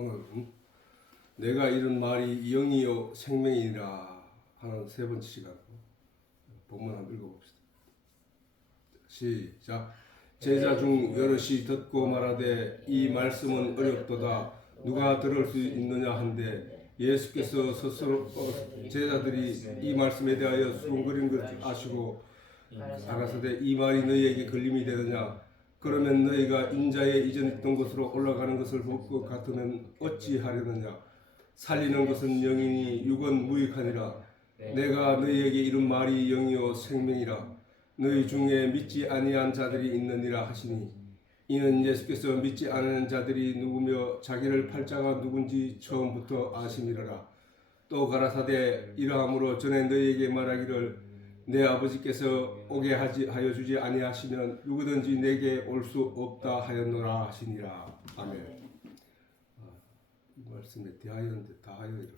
오늘은 내가 이런 말이 영이요 생명이라 하는 세 번째 시간 본문 한번 읽어봅시다. 시작. 제자 중 여럿이 듣고 말하되 이 말씀은 어렵도다 누가 들을 수 있느냐 한데 예수께서 스스로 제자들이 이 말씀에 대하여 수군거리는 것을 아시고 가라사대 이 말이 너희에게 걸림이 되느냐 그러면 너희가 인자의 이전에 있던 곳으로 올라가는 것을 볼 것 같으면 어찌하려느냐 살리는 것은 영이니 육은 무익하니라 내가 너희에게 이른 말이 영이요 생명이라 너희 중에 믿지 아니한 자들이 있느니라 하시니 이는 예수께서 믿지 않은 자들이 누구며 자기를 팔자가 누군지 처음부터 아심이라 또 가라사대 이러함으로 전에 너희에게 말하기를 내 아버지께서 오게 하여 주지 아니하시면 누구든지 내게 올 수 없다 하였노라 하시니라. 아멘. 이 말씀에 대하여인데 다 하여이라.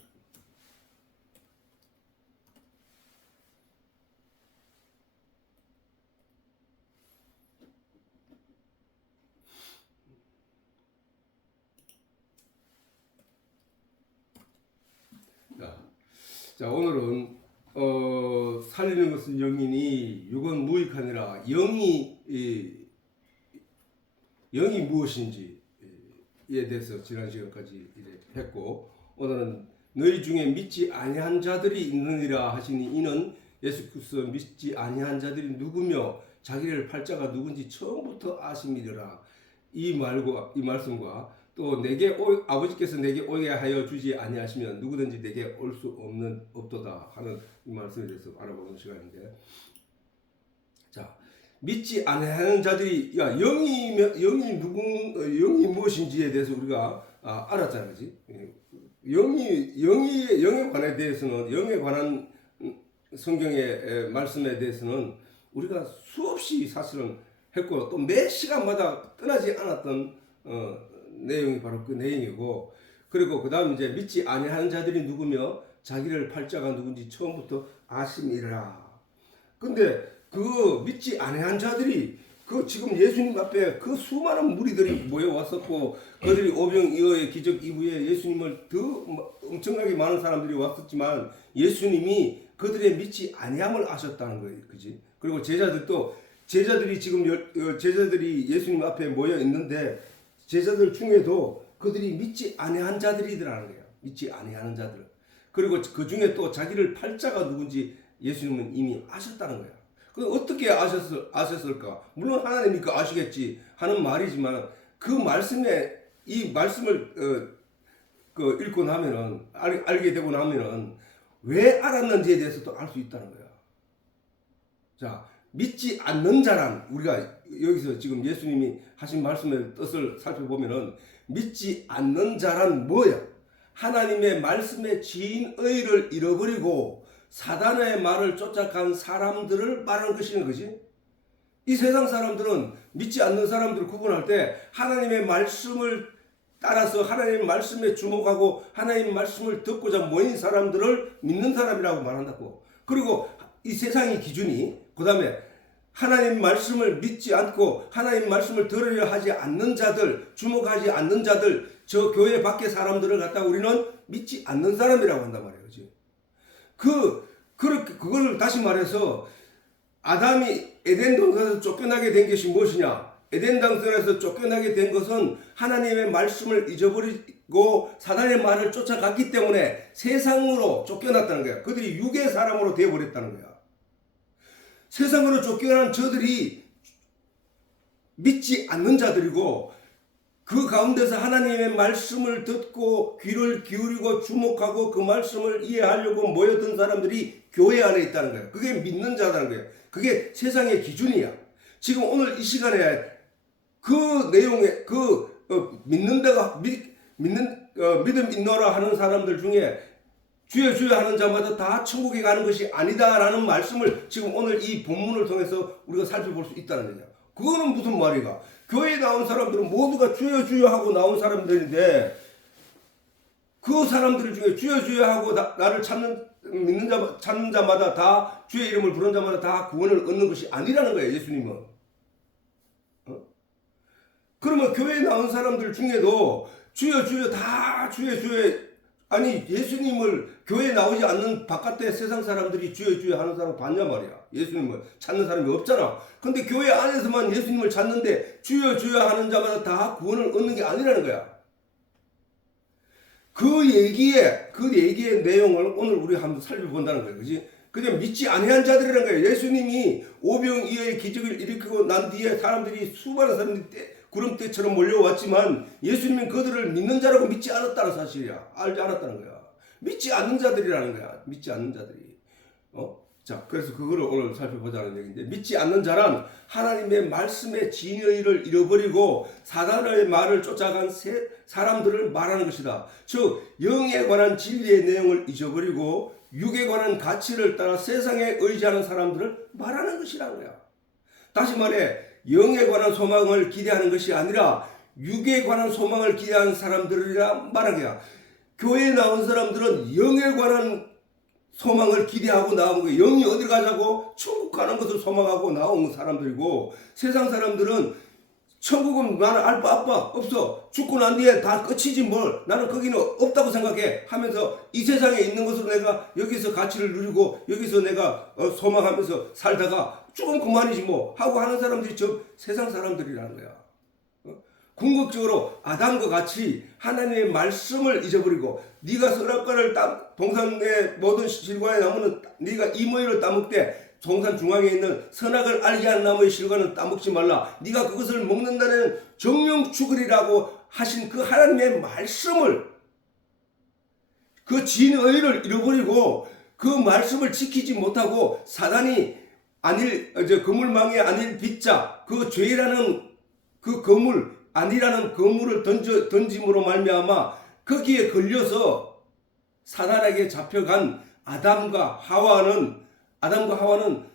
자 오늘은 살리는 것은 영이니 육은 무익하니라. 영이 무엇인지에 대해서 지난 시간까지 했고 오늘은 너희 중에 믿지 아니한 자들이 있느니라 하시니 이는 예수께서 믿지 아니한 자들이 누구며 자기를 팔자가 누군지 처음부터 아심이더라. 이 말씀과 또 내게 아버지께서 내게 오게 하여 주지 아니하시면 누구든지 내게 올 수 없도다 하는 이 말씀에 대해서 알아보는 시간인데, 자 믿지 아니하는 자들이 영이 무엇인지에 대해서 우리가 알았잖아, 그렇지? 영에 관해 대해서는 영에 관한 성경의 말씀에 대해서는 우리가 수없이 사실은 했고 또 매 시간마다 떠나지 않았던 내용이 바로 그 내용이고, 그리고 그 다음 이제 믿지 아니하는 자들이 누구며 자기를 팔자가 누군지 처음부터 아심이라. 근데 그 믿지 아니한 자들이 그 지금 예수님 앞에 그 수많은 무리들이 모여왔었고 그들이 오병이어의 기적 이후에 예수님을 더 엄청나게 많은 사람들이 왔었지만 예수님이 그들의 믿지 아니함을 아셨다는 거예요, 그지? 그리고 제자들이 지금 제자들이 예수님 앞에 모여 있는데 제자들 중에도 그들이 믿지 아니한 자들이더라는 거예요. 믿지 아니하는 자들. 그리고 그 중에 또 자기를 팔자가 누군지 예수님은 이미 아셨다는 거예요. 그 어떻게 아셨을까? 물론 하나님이니까 아시겠지 하는 말이지만 그 말씀에 이 말씀을 읽고 나면은 알게 되고 나면은 왜 알았는지에 대해서도 알 수 있다는 거야. 자, 믿지 않는 자란 우리가 여기서 지금 예수님이 하신 말씀의 뜻을 살펴보면은 믿지 않는 자란 뭐야? 하나님의 말씀에 지인 의를 잃어버리고 사단의 말을 쫓아간 사람들을 말하는 것이는 거지. 이 세상 사람들은 믿지 않는 사람들을 구분할 때 하나님의 말씀을 따라서 하나님의 말씀에 주목하고 하나님의 말씀을 듣고자 모인 사람들을 믿는 사람이라고 말한다고. 그리고 이 세상의 기준이 그 다음에 하나님 말씀을 믿지 않고 하나님 말씀을 들으려 하지 않는 자들, 주목하지 않는 자들, 저 교회 밖의 사람들을 갖다가 우리는 믿지 않는 사람이라고 한단 말이에요. 그렇지? 그걸 다시 말해서 아담이 에덴 동산에서 쫓겨나게 된 것이 무엇이냐? 에덴 동산에서 쫓겨나게 된 것은 하나님의 말씀을 잊어버리고 사단의 말을 쫓아갔기 때문에 세상으로 쫓겨났다는 거야. 그들이 육의 사람으로 되어버렸다는 거야. 세상으로 쫓겨난 저들이 믿지 않는 자들이고 그 가운데서 하나님의 말씀을 듣고 귀를 기울이고 주목하고 그 말씀을 이해하려고 모였던 사람들이 교회 안에 있다는 거예요. 그게 믿는 자라는 거예요. 그게 세상의 기준이야. 지금 오늘 이 시간에 그 내용에 믿음 있노라 하는 사람들 중에 주여 주여 하는 자마다 다 천국에 가는 것이 아니다라는 말씀을 지금 오늘 이 본문을 통해서 우리가 살펴볼 수 있다는 거죠. 그거는 무슨 말이가? 교회에 나온 사람들은 모두가 주여 주여 하고 나온 사람들인데 그 사람들 중에 주여 주여 하고 나를 찾는 자마다 다 주의 이름을 부르는 자마다 다 구원을 얻는 것이 아니라는 거예요, 예수님은. 그러면 교회에 나온 사람들 중에도 주여 주여 다 주여 주여, 아니 예수님을 교회에 나오지 않는 바깥에 세상 사람들이 주여 주여 하는 사람 봤냐 말이야. 예수님을 찾는 사람이 없잖아. 근데 교회 안에서만 예수님을 찾는데 주여 주여 하는 자마다 다 구원을 얻는 게 아니라는 거야. 그 얘기의 내용을 오늘 우리 한번 살펴본다는 거예요. 그지? 그냥 믿지 아니한 자들이라는 거예요. 예수님이 오병이어의 기적을 일으키고 난 뒤에 사람들이 수많은 사람들이 구름대처럼 몰려왔지만 예수님은 그들을 믿는 자라고 믿지 않았다는 사실이야. 알지 않았다는 거야. 믿지 않는 자들이라는 거야. 믿지 않는 자들이. 자, 그래서 그거를 오늘 살펴보자는 얘기인데, 믿지 않는 자란 하나님의 말씀의 진의를 잃어버리고 사단의 말을 쫓아간 사람들을 말하는 것이다. 즉 영에 관한 진리의 내용을 잊어버리고 육에 관한 가치를 따라 세상에 의지하는 사람들을 말하는 것이라는 거야. 다시 말해 영에 관한 소망을 기대하는 것이 아니라 육에 관한 소망을 기대하는 사람들이라 말하는 거야. 교회에 나온 사람들은 영에 관한 소망을 기대하고 나온 거예요. 영이 어디 가자고? 천국 가는 것을 소망하고 나온 사람들이고, 세상 사람들은 천국은 나는 알 바 아빠 없어, 죽고 난 뒤에 다 끝이지 뭘, 나는 거기는 없다고 생각해 하면서 이 세상에 있는 것으로 내가 여기서 가치를 누리고 여기서 내가 소망하면서 살다가 죽으면 그만이지 뭐 하고 하는 사람들이 저 세상 사람들이라는 거야. 궁극적으로 아담과 같이 하나님의 말씀을 잊어버리고, 네가 선악과를 동산의 모든 실과의 나무는 네가 이모이를 따먹되 동산 중앙에 있는 선악을 알게 하는 나무의 실과는 따먹지 말라, 네가 그것을 먹는다는 정령 죽으리라고 하신 그 하나님의 말씀을, 그 진의를 잃어버리고 그 말씀을 지키지 못하고 사단이 그물망에 안일 빗자, 그 죄라는 그 아니라는 거물을 던짐으로 말미암아 거기에 걸려서 사단에게 잡혀간 아담과 하와는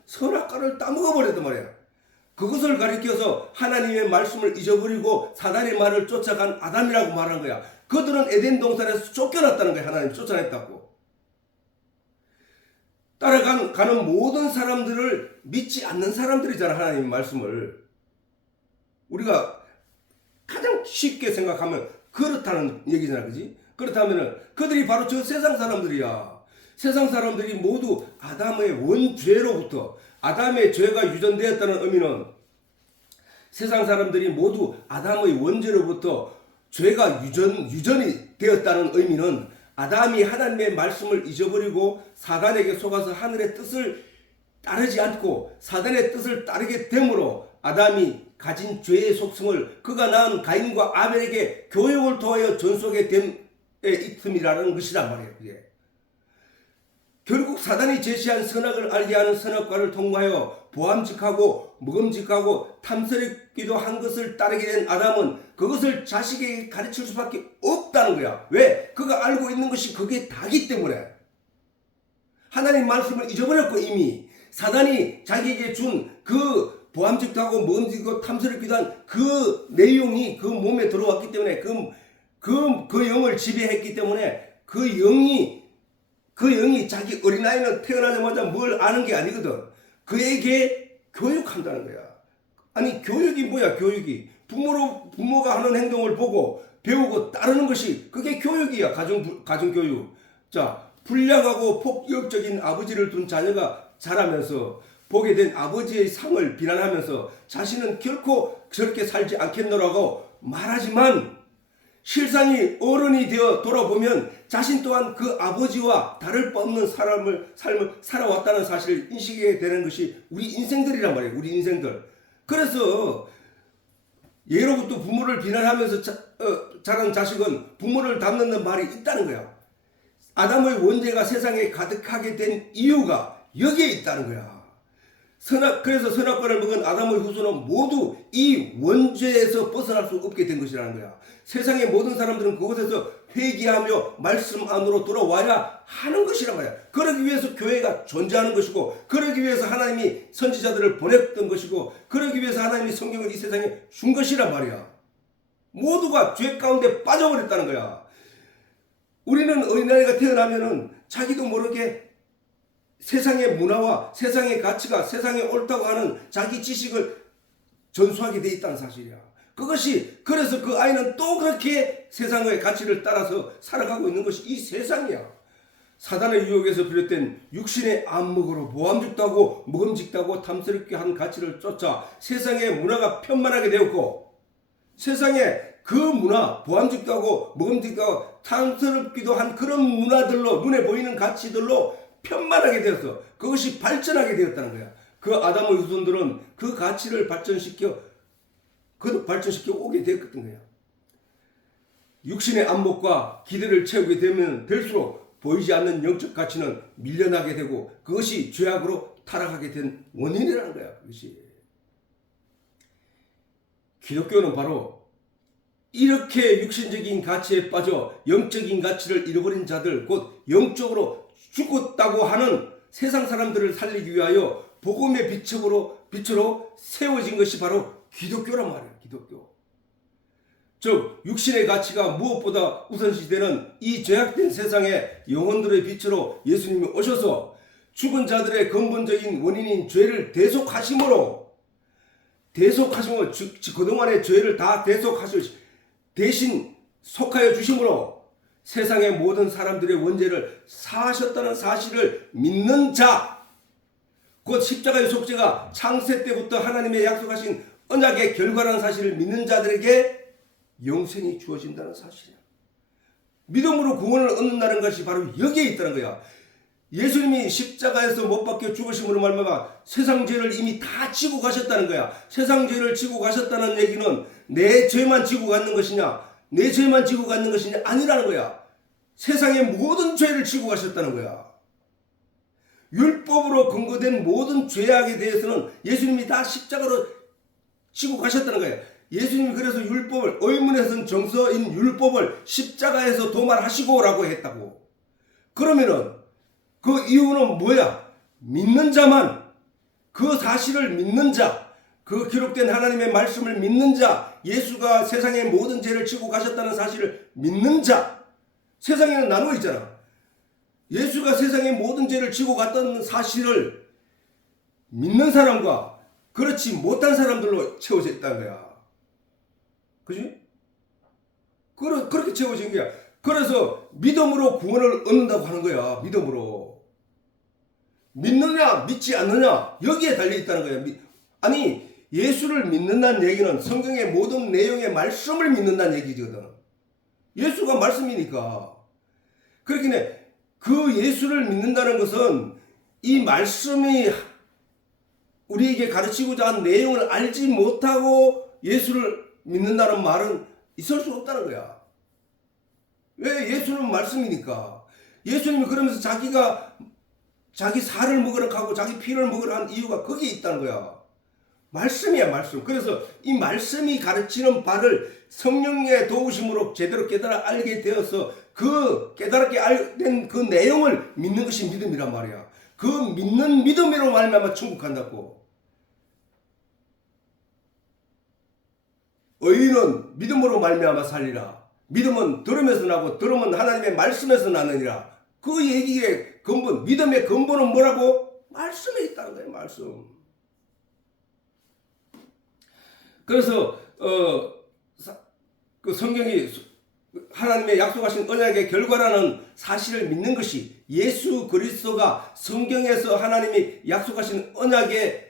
선악과를 따먹어 버렸단 말이야. 그것을 가리켜서 하나님의 말씀을 잊어버리고 사단의 말을 쫓아간 아담이라고 말한 거야. 그들은 에덴 동산에서 쫓겨났다는 거야. 하나님 쫓아냈다고. 따라가는 모든 사람들을 믿지 않는 사람들이잖아. 하나님 말씀을 우리가 가장 쉽게 생각하면 그렇다는 얘기잖아. 그지? 그렇다면은 그들이 바로 저 세상 사람들이야. 세상 사람들이 모두 아담의 원죄로부터, 아담의 죄가 유전되었다는 의미는 세상 사람들이 모두 아담의 원죄로부터 죄가 유전이 되었다는 의미는 아담이 하나님의 말씀을 잊어버리고 사단에게 속아서 하늘의 뜻을 따르지 않고 사단의 뜻을 따르게 됨으로 아담이 가진 죄의 속성을 그가 낳은 가인과 아벨에게 교육을 통하여 전속에 됨에 있음이라는 것이란 말이에요. 그게. 결국 사단이 제시한 선악을 알게 하는 선악과를 통과하여 보암직하고 먹음직하고 탐스럽기도 한 것을 따르게 된 아담은 그것을 자식에게 가르칠 수밖에 없다는 거야. 왜? 그가 알고 있는 것이 그게 다기 때문에. 하나님 말씀을 잊어버렸고 이미 사단이 자기에게 준 그 보암직하고 먹음직하고 탐스럽기도 한 그 내용이 그 몸에 들어왔기 때문에 그 영을 지배했기 때문에 그 영이 자기 어린아이는 태어나자마자 뭘 아는 게 아니거든. 그에게 교육한다는 거야. 아니 교육이 뭐야? 교육이 부모가 하는 행동을 보고 배우고 따르는 것이 그게 교육이야. 가정교육. 자, 불량하고 폭력적인 아버지를 둔 자녀가 자라면서 보게 된 아버지의 상을 비난하면서 자신은 결코 저렇게 살지 않겠노라고 말하지만 실상이 어른이 되어 돌아보면 자신 또한 그 아버지와 다를 바 없는 삶을 살아왔다는 사실을 인식하게 되는 것이 우리 인생들이란 말이에요. 우리 인생들. 그래서 예로부터 부모를 비난하면서 자란 자식은 부모를 닮는 말이 있다는 거야. 아담의 원죄가 세상에 가득하게 된 이유가 여기에 있다는 거야. 그래서 선악과를 먹은 아담의 후손은 모두 이 원죄에서 벗어날 수 없게 된 것이라는 거야. 세상의 모든 사람들은 그곳에서 회개하며 말씀 안으로 돌아와야 하는 것이란 거야. 그러기 위해서 교회가 존재하는 것이고, 그러기 위해서 하나님이 선지자들을 보냈던 것이고, 그러기 위해서 하나님이 성경을 이 세상에 준 것이란 말이야. 모두가 죄 가운데 빠져버렸다는 거야. 우리는 어린아이가 태어나면은 자기도 모르게 세상의 문화와 세상의 가치가 세상에 옳다고 하는 자기 지식을 전수하게 돼 있다는 사실이야. 그것이 그래서 그 아이는 또 그렇게 세상의 가치를 따라서 살아가고 있는 것이 이 세상이야. 사단의 유혹에서 비롯된 육신의 안목으로 모함직도 하고 먹음직도 하고 탐스럽게 한 가치를 쫓아 세상의 문화가 편만하게 되었고, 세상에 그 문화, 보암직도 하고 먹음직도 하고 탐스럽기도 한 그런 문화들로, 눈에 보이는 가치들로 편만하게 되어서 그것이 발전하게 되었다는 거야. 그 아담의 후손들은 그 가치를 발전시켜 오게 되었던 거야. 육신의 안목과 기대를 채우게 되면 될수록 보이지 않는 영적 가치는 밀려나게 되고 그것이 죄악으로 타락하게 된 원인이라는 거야. 그것이. 기독교는 바로 이렇게 육신적인 가치에 빠져 영적인 가치를 잃어버린 자들, 곧 영적으로 죽었다고 하는 세상 사람들을 살리기 위하여 복음의 빛으로 세워진 것이 바로 기독교란 말이에요. 기독교. 즉 육신의 가치가 무엇보다 우선시되는 이 죄악된 세상에 영혼들의 빛으로 예수님이 오셔서 죽은 자들의 근본적인 원인인 죄를 대속하심으로 그동안의 죄를 다 대신 속하여 주심으로 세상의 모든 사람들의 원죄를 사하셨다는 사실을 믿는 자, 곧 십자가의 속죄가 창세 때부터 하나님의 약속하신 언약의 결과라는 사실을 믿는 자들에게 영생이 주어진다는 사실이야. 믿음으로 구원을 얻는다는 것이 바로 여기에 있다는 거야. 예수님이 십자가에서 못 박혀 죽으심으로 말미암아 세상 죄를 이미 다 지고 가셨다는 거야. 세상 죄를 지고 가셨다는 얘기는 내 죄만 지고 가는 것이냐, 내 죄만 지고 가는 것이냐 아니라는 거야. 세상의 모든 죄를 지고 가셨다는 거야. 율법으로 근거된 모든 죄악에 대해서는 예수님이 다 십자가로 지고 가셨다는 거야. 예수님이 그래서 율법을, 의문에선 정서인 율법을 십자가에서 도말하시고라고 했다고. 그러면은 그 이유는 뭐야? 믿는 자만, 그 사실을 믿는 자, 그 기록된 하나님의 말씀을 믿는 자, 예수가 세상의 모든 죄를 지고 가셨다는 사실을 믿는 자. 세상에는 나누어 있잖아. 예수가 세상의 모든 죄를 지고 갔다는 사실을 믿는 사람과 그렇지 못한 사람들로 채워져 있다는 거야. 그지? 그렇게 채워진 거야. 그래서 믿음으로 구원을 얻는다고 하는 거야. 믿음으로. 믿느냐 믿지 않느냐 여기에 달려있다는 거야. 아니 예수를 믿는다는 얘기는 성경의 모든 내용의 말씀을 믿는다는 얘기거든. 예수가 말씀이니까. 그렇긴 그 예수를 믿는다는 것은 이 말씀이 우리에게 가르치고자 한 내용을 알지 못하고 예수를 믿는다는 말은 있을 수 없다는 거야. 왜? 예수는 말씀이니까. 예수님이 그러면서 자기 살을 먹으라 하고 자기 피를 먹으라 한 이유가 거기에 있다는 거야. 말씀이야, 말씀. 그래서 이 말씀이 가르치는 바를 성령의 도우심으로 제대로 깨달아 알게 되어서 그 깨달게 알된 그 내용을 믿는 것이 믿음이란 말이야. 그 믿는 믿음으로 말미암아 천국 간다고. 의인은 믿음으로 말미암아 살리라. 믿음은 들음에서 나고 들음은 하나님의 말씀에서 나느니라. 그 얘기의 근본, 믿음의 근본은 뭐라고? 말씀에 있다는 거예요. 말씀. 그래서 그 성경이 하나님의 약속하신 언약의 결과라는 사실을 믿는 것이 예수 그리스도가 성경에서 하나님이 약속하신 언약의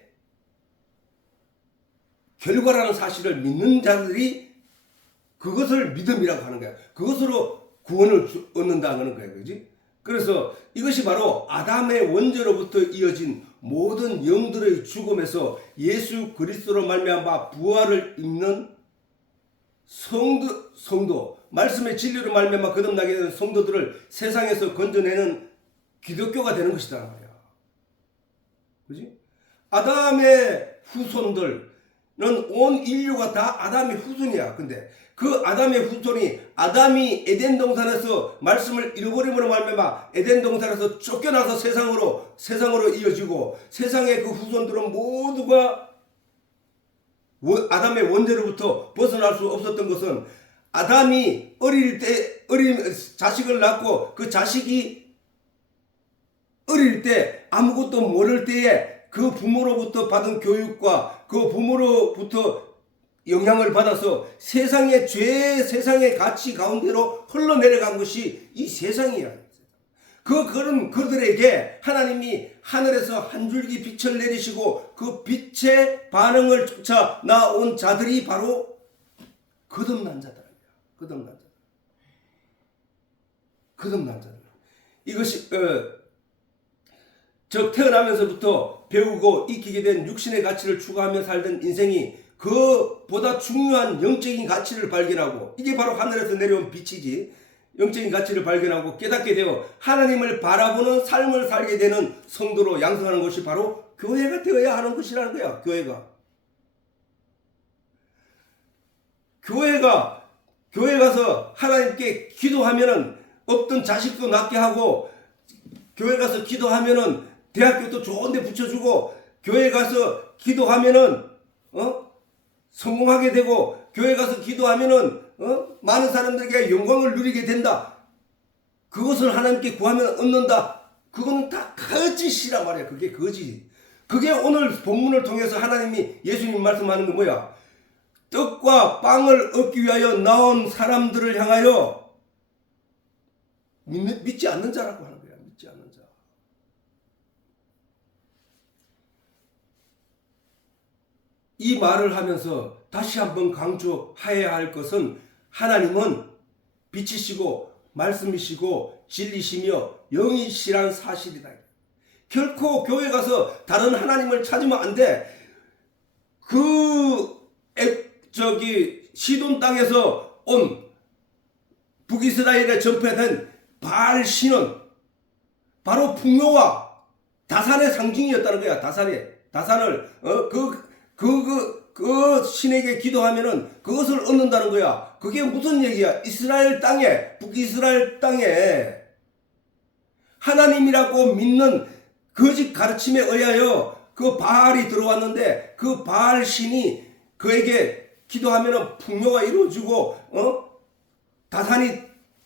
결과라는 사실을 믿는 자들이 그것을 믿음이라고 하는 거야. 그것으로 구원을 얻는다는 거야. 그지? 그래서 이것이 바로 아담의 원죄로부터 이어진 모든 영들의 죽음에서 예수 그리스도로 말미암아 부활을 입는 성도, 말씀의 진리로 말미암아 거듭나게 되는 성도들을 세상에서 건져내는 기독교가 되는 것이다 말이야. 그지? 아담의 후손들은 온 인류가 다 아담의 후손이야. 근데 그 아담의 후손이 아담이 에덴 동산에서 말씀을 잃어버림으로 말미암아 에덴 동산에서 쫓겨나서 세상으로 이어지고 세상의 그 후손들은 모두가 아담의 원죄로부터 벗어날 수 없었던 것은 아담이 어린 자식을 낳고 그 자식이 어릴 때 아무것도 모를 때에 그 부모로부터 받은 교육과 그 부모로부터 영향을 받아서 세상의 죄, 세상의 가치 가운데로 흘러내려간 것이 이 세상이야. 그런 그들에게 하나님이 하늘에서 한 줄기 빛을 내리시고 그 빛의 반응을 쫓아 나온 자들이 바로 거듭난 자들이야. 거듭난 자들. 이것이 태어나면서부터 배우고 익히게 된 육신의 가치를 추구하며 살던 인생이 그보다 중요한 영적인 가치를 발견하고, 이게 바로 하늘에서 내려온 빛이지, 영적인 가치를 발견하고 깨닫게 되어 하나님을 바라보는 삶을 살게 되는 성도로 양성하는 것이 바로 교회가 되어야 하는 것이라는 거야. 교회 가서 하나님께 기도하면은 없던 자식도 낳게 하고, 교회 가서 기도하면은 대학교도 좋은데 붙여주고, 교회 가서 기도하면은 성공하게 되고, 교회 가서 기도하면은 많은 사람들에게 영광을 누리게 된다. 그것을 하나님께 구하면 얻는다. 그거는 다 거짓이란 말이야. 그게 거짓. 그게 오늘 본문을 통해서 하나님이, 예수님 말씀하는 게 뭐야? 떡과 빵을 얻기 위하여 나온 사람들을 향하여 믿지 않는 자라고 하는 거야. 믿지 않는 자. 이 말을 하면서 다시 한번 강조해야 할 것은, 하나님은 빛이시고 말씀이시고 진리시며 영이시란 사실이다. 결코 교회 가서 다른 하나님을 찾으면 안 돼. 시돈 땅에서 온 북이스라엘에 전파된 바알 신은 바로 풍요와 다산의 상징이었다는 거야. 다산을 그 신에게 기도하면은 그것을 얻는다는 거야. 그게 무슨 얘기야? 이스라엘 땅에, 북이스라엘 땅에 하나님이라고 믿는 거짓 가르침에 의하여 그 바알이 들어왔는데, 그 바알 신이 그에게 기도하면은 풍요가 이루어지고 다산이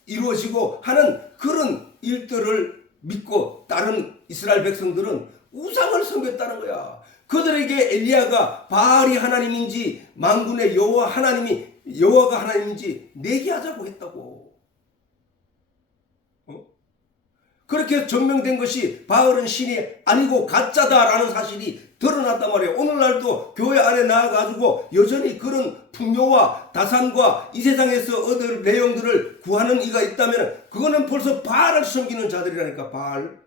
이루어지고 하는 그런 일들을 믿고 다른 이스라엘 백성들은 우상을 섬겼다는 거야. 그들에게 엘리야가 바알이 하나님인지 만군의 여호와가 하나님인지 내기하자고 했다고. 그렇게 증명된 것이 바알은 신이 아니고 가짜다라는 사실이 드러났단 말이에요. 오늘날도 교회 안에 나와가지고 여전히 그런 풍요와 다산과 이 세상에서 얻을 내용들을 구하는 이가 있다면 그거는 벌써 바알을 섬기는 자들이라니까. 바알.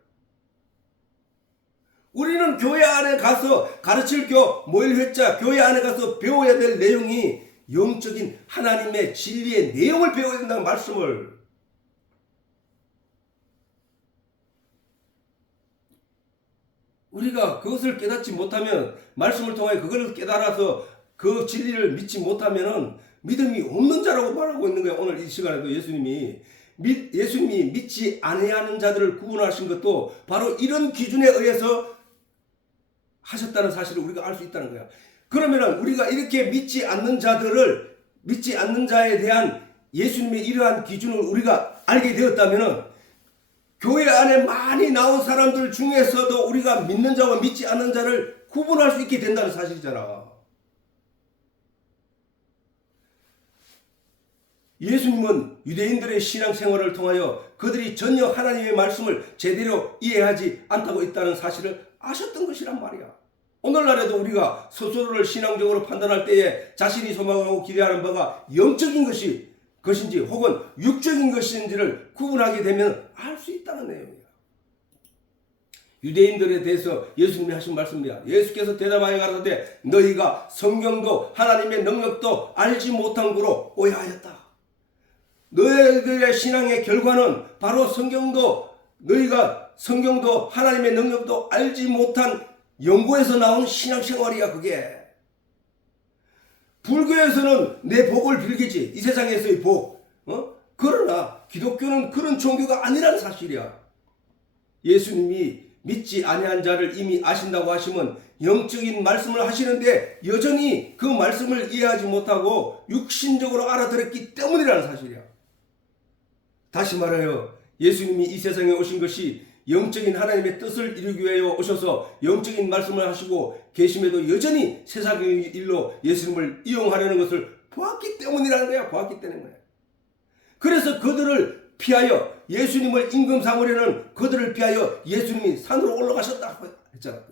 우리는 교회 안에 가서 가르칠 모일회자, 교회 안에 가서 배워야 될 내용이 영적인 하나님의 진리의 내용을 배워야 된다는 말씀을. 우리가 그것을 깨닫지 못하면, 말씀을 통해 그걸 깨달아서 그 진리를 믿지 못하면 믿음이 없는 자라고 말하고 있는 거예요. 오늘 이 시간에도 예수님이 믿지 아니하는 자들을 구분하신 것도 바로 이런 기준에 의해서 하셨다는 사실을 우리가 알 수 있다는 거야. 그러면 우리가 이렇게 믿지 않는 자에 대한 예수님의 이러한 기준을 우리가 알게 되었다면, 교회 안에 많이 나온 사람들 중에서도 우리가 믿는 자와 믿지 않는 자를 구분할 수 있게 된다는 사실이잖아. 예수님은 유대인들의 신앙생활을 통하여 그들이 전혀 하나님의 말씀을 제대로 이해하지 않다고 있다는 사실을 아셨던 것이란 말이야. 오늘날에도 우리가 스스로를 신앙적으로 판단할 때에 자신이 소망하고 기대하는 바가 영적인 것인지 혹은 육적인 것인지를 구분하게 되면 알 수 있다는 내용이야. 유대인들에 대해서 예수님이 하신 말씀이야. 예수께서 대답하여 가라사대 너희가 성경도 하나님의 능력도 알지 못한 거로 오해하였다. 너희들의 신앙의 결과는 바로 너희가 성경도 하나님의 능력도 알지 못한 연구에서 나온 신앙생활이야. 그게 불교에서는 내 복을 빌기지, 이 세상에서의 복. 그러나 기독교는 그런 종교가 아니라는 사실이야. 예수님이 믿지 아니한 자를 이미 아신다고 하시면 영적인 말씀을 하시는데 여전히 그 말씀을 이해하지 못하고 육신적으로 알아들었기 때문이라는 사실이야. 다시 말하여 예수님이 이 세상에 오신 것이 영적인 하나님의 뜻을 이루기 위하여 오셔서 영적인 말씀을 하시고 계심에도 여전히 세상의 일로 예수님을 이용하려는 것을 보았기 때문이라는 거야. 보았기 때문에. 그래서 그들을 피하여 예수님을 임금 삼으려는 그들을 피하여 예수님이 산으로 올라가셨다고 했잖아.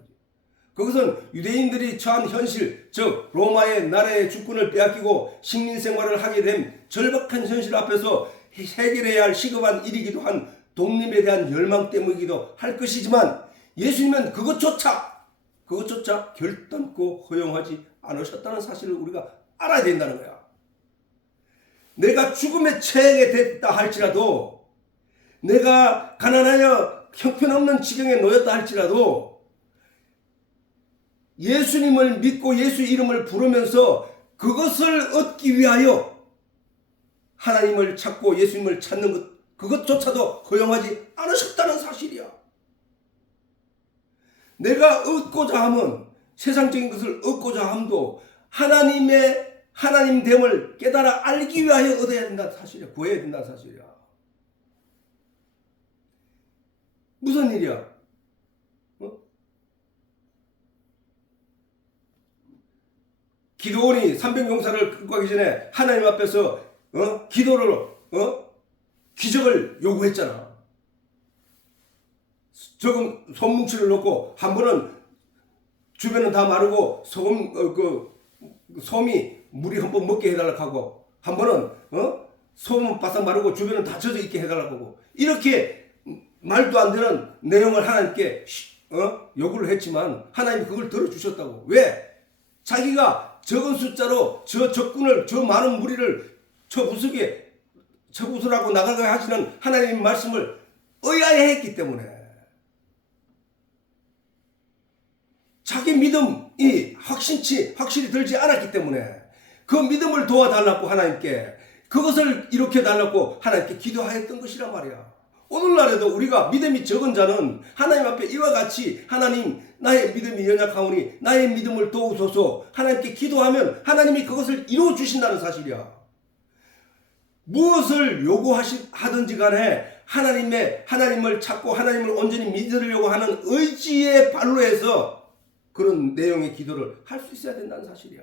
그것은 유대인들이 처한 현실, 즉 로마의 나라의 주권을 빼앗기고 식민 생활을 하게 된 절박한 현실 앞에서 해결해야 할 시급한 일이기도 한 독립에 대한 열망 때문이기도 할 것이지만 예수님은 그것조차 결단코 허용하지 않으셨다는 사실을 우리가 알아야 된다는 거야. 내가 죽음에 처하게 됐다 할지라도, 내가 가난하여 형편없는 지경에 놓였다 할지라도 예수님을 믿고 예수 이름을 부르면서 그것을 얻기 위하여 하나님을 찾고 예수님을 찾는 것, 그것조차도 허용하지 않으셨다는 사실이야. 내가 얻고자 함은, 세상적인 것을 얻고자 함도 하나님됨을 깨달아 알기 위하여 얻어야 된다는 사실이야. 구해야 된다는 사실이야. 무슨 일이야? 기도원이 300용사를 끌고 가기 전에 하나님 앞에서 기도를 기적을 요구했잖아. 적은 솜뭉치를 넣고 한 번은 주변은 다 마르고 솜이 물이 한 번 먹게 해달라고 하고, 한 번은 솜은 바싹 마르고 주변은 다 젖어 있게 해달라고 하고, 이렇게 말도 안 되는 내용을 하나님께 요구를 했지만 하나님이 그걸 들어주셨다고. 왜? 자기가 적은 숫자로 저 적군을, 저 많은 무리를 저 구슬하고 나가게 하시는 하나님의 말씀을 의아해했기 때문에, 자기 믿음이 확실히 들지 않았기 때문에 그 믿음을 도와달라고 하나님께, 그것을 일으켜달라고 하나님께 기도하였던 것이란 말이야. 오늘날에도 우리가 믿음이 적은 자는 하나님 앞에 이와 같이, 하나님 나의 믿음이 연약하오니 나의 믿음을 도우소서 하나님께 기도하면 하나님이 그것을 이루어 주신다는 사실이야. 무엇을 요구하든지 간에 하나님을 찾고 하나님을 온전히 믿으려고 하는 의지의 발로 해서 그런 내용의 기도를 할 수 있어야 된다는 사실이야.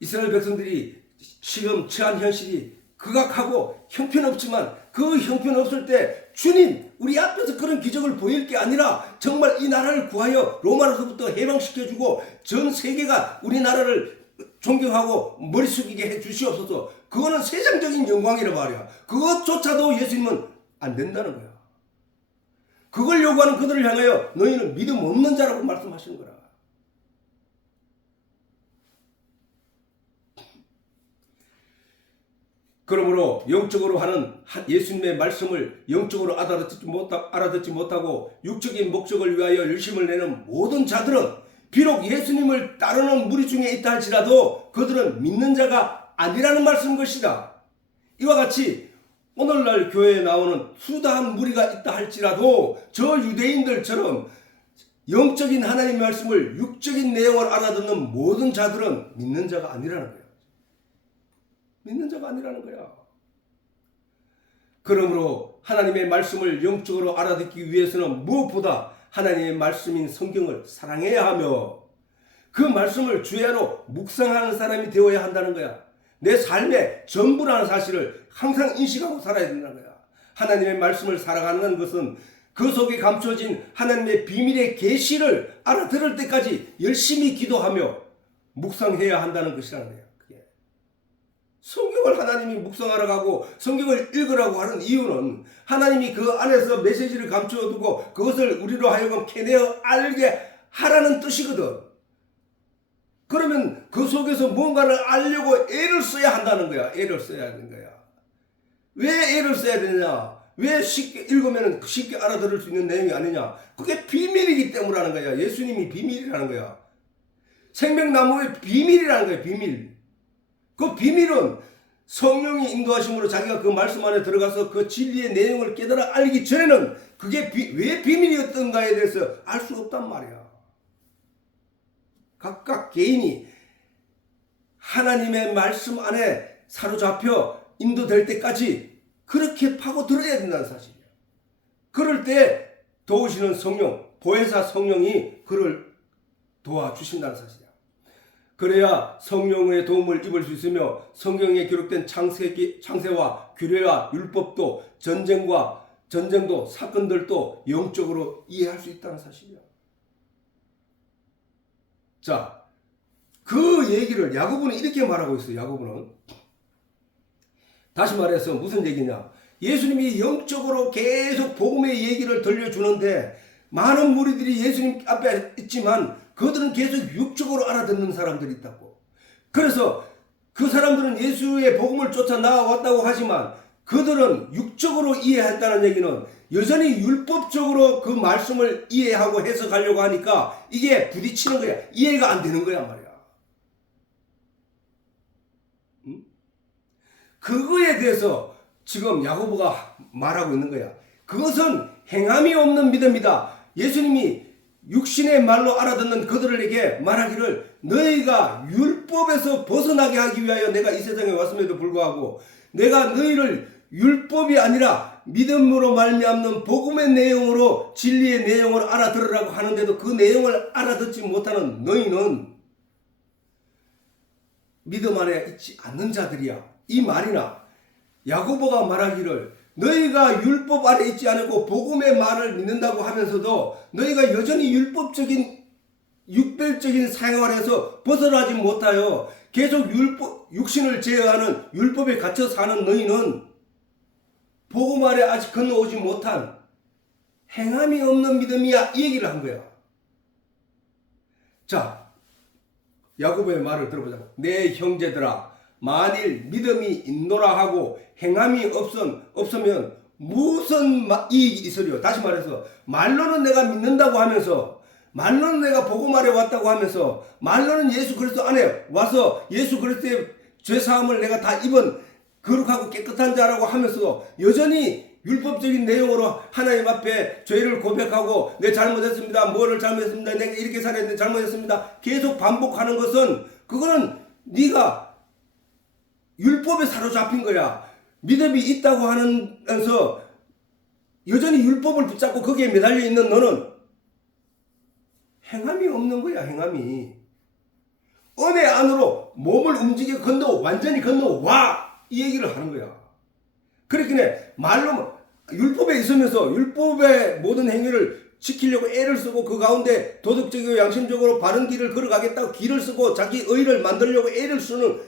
이스라엘 백성들이 지금 처한 현실이 극악하고 형편없지만, 그 형편없을 때 주님 우리 앞에서 그런 기적을 보일 게 아니라 정말 이 나라를 구하여 로마로부터 해방시켜주고 전 세계가 우리나라를 존경하고 머리 숙이게 해 주시옵소서. 그거는 세상적인 영광이란 말이야. 그것조차도 예수님은 안 된다는 거야. 그걸 요구하는 그들을 향하여 너희는 믿음 없는 자라고 말씀하시는 거라. 그러므로 영적으로 하는 예수님의 말씀을 영적으로 알아듣지 못하고 육적인 목적을 위하여 열심을 내는 모든 자들은 비록 예수님을 따르는 무리 중에 있다 할지라도 그들은 믿는 자가 아니라는 말씀인 것이다. 이와 같이 오늘날 교회에 나오는 수다한 무리가 있다 할지라도 저 유대인들처럼 영적인 하나님의 말씀을 육적인 내용을 알아듣는 모든 자들은 믿는 자가 아니라는 거예요. 믿는 자가 아니라는 거야. 그러므로 하나님의 말씀을 영적으로 알아듣기 위해서는 무엇보다 하나님의 말씀인 성경을 사랑해야 하며 그 말씀을 주야로 묵상하는 사람이 되어야 한다는 거야. 내 삶의 전부라는 사실을 항상 인식하고 살아야 된다는 거야. 하나님의 말씀을 살아가는 것은 그 속에 감춰진 하나님의 비밀의 계시를 알아들을 때까지 열심히 기도하며 묵상해야 한다는 것이라는 거야. 성경을 하나님이 묵상하러 가고 성경을 읽으라고 하는 이유는 하나님이 그 안에서 메시지를 감춰두고 그것을 우리로 하여금 캐내어 알게 하라는 뜻이거든. 그러면 그 속에서 뭔가를 알려고 애를 써야 한다는 거야. 애를 써야 하는 거야. 왜 애를 써야 되느냐? 왜 쉽게 읽으면 쉽게 알아들을 수 있는 내용이 아니냐? 그게 비밀이기 때문이라는 거야. 예수님이 비밀이라는 거야. 생명나무의 비밀이라는 거야. 비밀. 그 비밀은 성령이 인도하심으로 자기가 그 말씀 안에 들어가서 그 진리의 내용을 깨달아 알기 전에는 그게 왜 비밀이었던가에 대해서 알 수 없단 말이야. 각각 개인이 하나님의 말씀 안에 사로잡혀 인도될 때까지 그렇게 파고 들어야 된다는 사실이에요. 그럴 때 도우시는 성령, 보혜사 성령이 그를 도와주신다는 사실이야. 그래야 성령의 도움을 입을 수 있으며 성경에 기록된 창세와 규례와 율법도 전쟁도 사건들도 영적으로 이해할 수 있다는 사실이야. 자, 그 얘기를 야고보는 이렇게 말하고 있어요. 야고보는 다시 말해서 무슨 얘기냐? 예수님이 영적으로 계속 복음의 얘기를 들려주는데 많은 무리들이 예수님 앞에 있지만 그들은 계속 육적으로 알아듣는 사람들이 있다고. 그래서 그 사람들은 예수의 복음을 쫓아 나아왔다고 하지만 그들은 육적으로 이해했다는 얘기는 여전히 율법적으로 그 말씀을 이해하고 해석하려고 하니까 이게 부딪히는 거야. 이해가 안 되는 거야 말이야. 그거에 대해서 지금 야고보가 말하고 있는 거야. 그것은 행함이 없는 믿음이다. 예수님이 육신의 말로 알아듣는 그들에게 말하기를 너희가 율법에서 벗어나게 하기 위하여 내가 이 세상에 왔음에도 불구하고 내가 너희를 율법이 아니라 믿음으로 말미암는 복음의 내용으로 진리의 내용을 알아들으라고 하는데도 그 내용을 알아듣지 못하는 너희는 믿음 안에 있지 않는 자들이야. 이 말이나 야고보가 말하기를 너희가 율법 아래 있지 않고 복음의 말을 믿는다고 하면서도 너희가 여전히 율법적인 육별적인 생활에서 벗어나지 못하여 계속 육신을 제어하는 율법에 갇혀 사는 너희는 복음 아래 아직 건너오지 못한 행함이 없는 믿음이야. 이 얘기를 한 거야. 자, 야고보의 말을 들어보자고. 내 형제들아, 만일 믿음이 있노라 하고 행함이 없으면 무슨 이익이 있으리요? 다시 말해서 말로는 내가 믿는다고 하면서 말로는 내가 복음 아래 왔다고 하면서 말로는 예수 그리스도 안에 와서 예수 그리스도의 죄사함을 내가 다 입은 거룩하고 깨끗한 자라고 하면서도 여전히 율법적인 내용으로 하나님 앞에 죄를 고백하고 내 잘못했습니다. 뭐를 잘못했습니다. 내가 이렇게 살았는데 잘못했습니다. 계속 반복하는 것은 그거는 네가 율법에 사로잡힌 거야. 믿음이 있다고 하면서 여전히 율법을 붙잡고 거기에 매달려 있는 너는 행함이 없는 거야. 행함이. 은혜 안으로 몸을 움직여 완전히 건너와 이 얘기를 하는 거야. 그렇기에 말로 율법에 있으면서 율법의 모든 행위를 지키려고 애를 쓰고 그 가운데 도덕적이고 양심적으로 바른 길을 걸어가겠다고 길을 쓰고 자기 의를 만들려고 애를 쓰는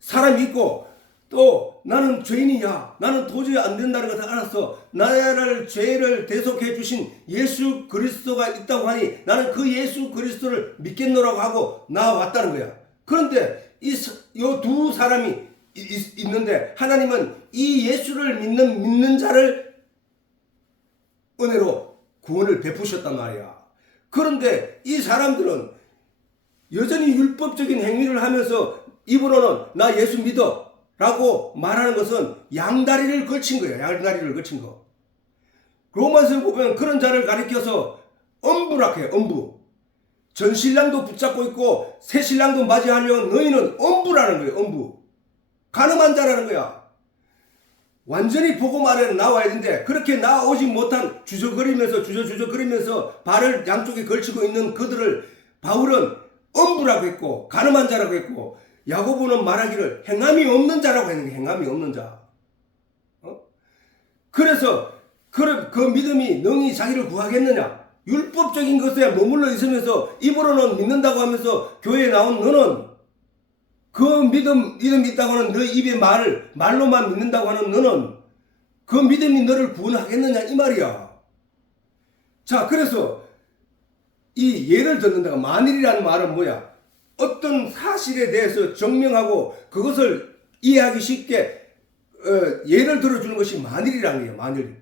사람이 있고 또 나는 죄인이야. 나는 도저히 안 된다는 것을 알았어. 나를 죄를 대속해 주신 예수 그리스도가 있다고 하니 나는 그 예수 그리스도를 믿겠노라고 하고 나왔다는 거야. 그런데 이 두 사람이 있는데 하나님은 이 예수를 믿는 자를 은혜로 구원을 베푸셨단 말이야. 그런데 이 사람들은 여전히 율법적인 행위를 하면서 입으로는 나 예수 믿어 라고 말하는 것은 양다리를 걸친 거예요. 양다리를 걸친 거. 로마서에 보면 그런 자를 가리켜서 엄부라고 해요. 엄부. 전신랑도 붙잡고 있고 새신랑도 맞이하려는 너희는 엄부라는 거예요. 엄부. 가늠한 자라는 거야. 완전히 복음 아래로 나와야 되는데 그렇게 나오지 못한 주저거리면서 발을 양쪽에 걸치고 있는 그들을 바울은 엄부라고 했고 가늠한 자라고 했고 야고보는 말하기를 행함이 없는 자라고 했는 게 행함이 없는 자. 그래서 그 믿음이 능히 자기를 구하겠느냐? 율법적인 것에 머물러 있으면서 입으로는 믿는다고 하면서 교회에 나온 너는 그 믿음이 있다고 하는 너 입의 말로만 믿는다고 하는 너는 그 믿음이 너를 구원하겠느냐 이 말이야. 자, 그래서 이 예를 듣는다가 만일이라는 말은 뭐야? 어떤 사실에 대해서 증명하고 그것을 이해하기 쉽게 예를 들어주는 것이 만일이라는 거예요.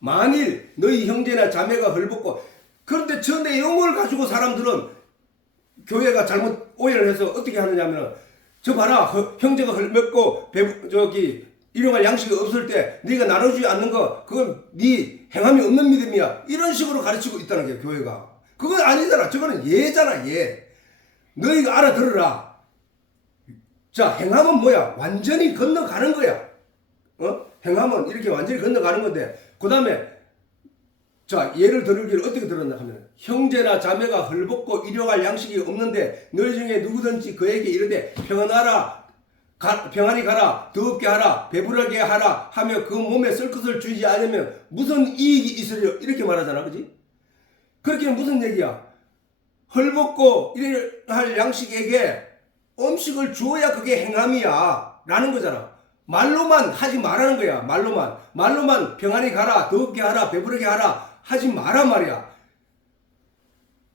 만일 너희 형제나 자매가 헐벗고 그런데 저 내용을 가지고 사람들은 교회가 잘못 오해를 해서 어떻게 하느냐면 저 봐라 형제가 헐벗고 일용할 양식이 없을 때 네가 나눠주지 않는 거 그건 네 행함이 없는 믿음이야. 이런 식으로 가르치고 있다는 거예요. 교회가. 그건 아니잖아. 저거는 예잖아. 예. 너희가 알아들으라. 자, 행함은 뭐야? 완전히 건너가는 거야. 행함은 이렇게 완전히 건너가는 건데, 그 다음에 자, 예를 들기를 어떻게 들었나 하면, 형제나 자매가 헐벗고 일용할 양식이 없는데 너희 중에 누구든지 그에게 이르되 평안히 가라, 더럽게 하라, 배부르게 하라 하며 그 몸에 쓸 것을 주지 않으면 무슨 이익이 있으려, 이렇게 말하잖아. 그지? 그렇게 무슨 얘기야? 헐벗고 일용할 양식에게 음식을 주어야 그게 행함이야 라는 거잖아. 말로만 하지 말라는 거야. 말로만 평안히 가라, 더럽게 하라, 배부르게 하라 하지 마라 말이야.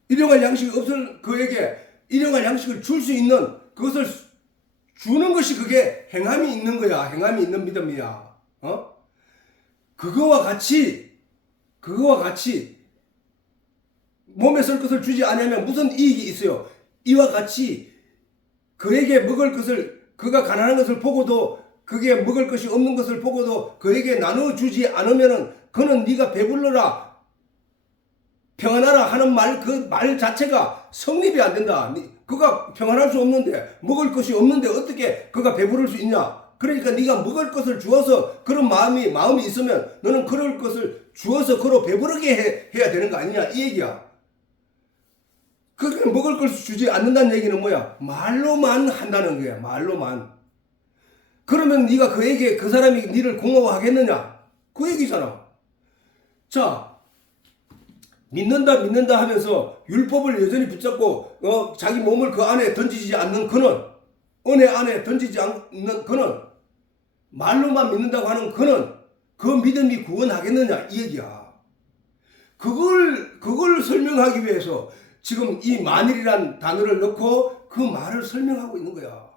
일용할 양식이 없을 그에게 일용할 양식을 줄 수 있는 그것을 주는 것이 그게 행함이 있는 거야. 행함이 있는 믿음이야. 그거와 같이 몸에 쓸 것을 주지 않으면 무슨 이익이 있어요? 이와 같이 그에게 먹을 것을, 그가 가난한 것을 보고도, 그게 먹을 것이 없는 것을 보고도 그에게 나눠주지 않으면은 그는 네가 배불러라, 평안하라 하는 그 말 자체가 성립이 안 된다. 그가 평안할 수 없는데, 먹을 것이 없는데 어떻게 그가 배부를 수 있냐? 그러니까 네가 먹을 것을 주어서 그런 마음이 있으면 너는 그럴 것을 주어서 그로 배부르게 해야 되는 거 아니냐, 이 얘기야. 그렇게 먹을 것을 주지 않는다는 얘기는 뭐야? 말로만 한다는 거야. 말로만. 그러면 네가 그에게, 그 사람이 네를 고마워하겠느냐? 그 얘기잖아. 자, 믿는다 하면서 율법을 여전히 붙잡고 자기 몸을 그 안에 던지지 않는 그는, 은혜 안에 던지지 않는 그는, 말로만 믿는다고 하는 그는 그 믿음이 구원하겠느냐, 이 얘기야. 그걸 설명하기 위해서 지금 이 만일이란 단어를 넣고 그 말을 설명하고 있는 거야.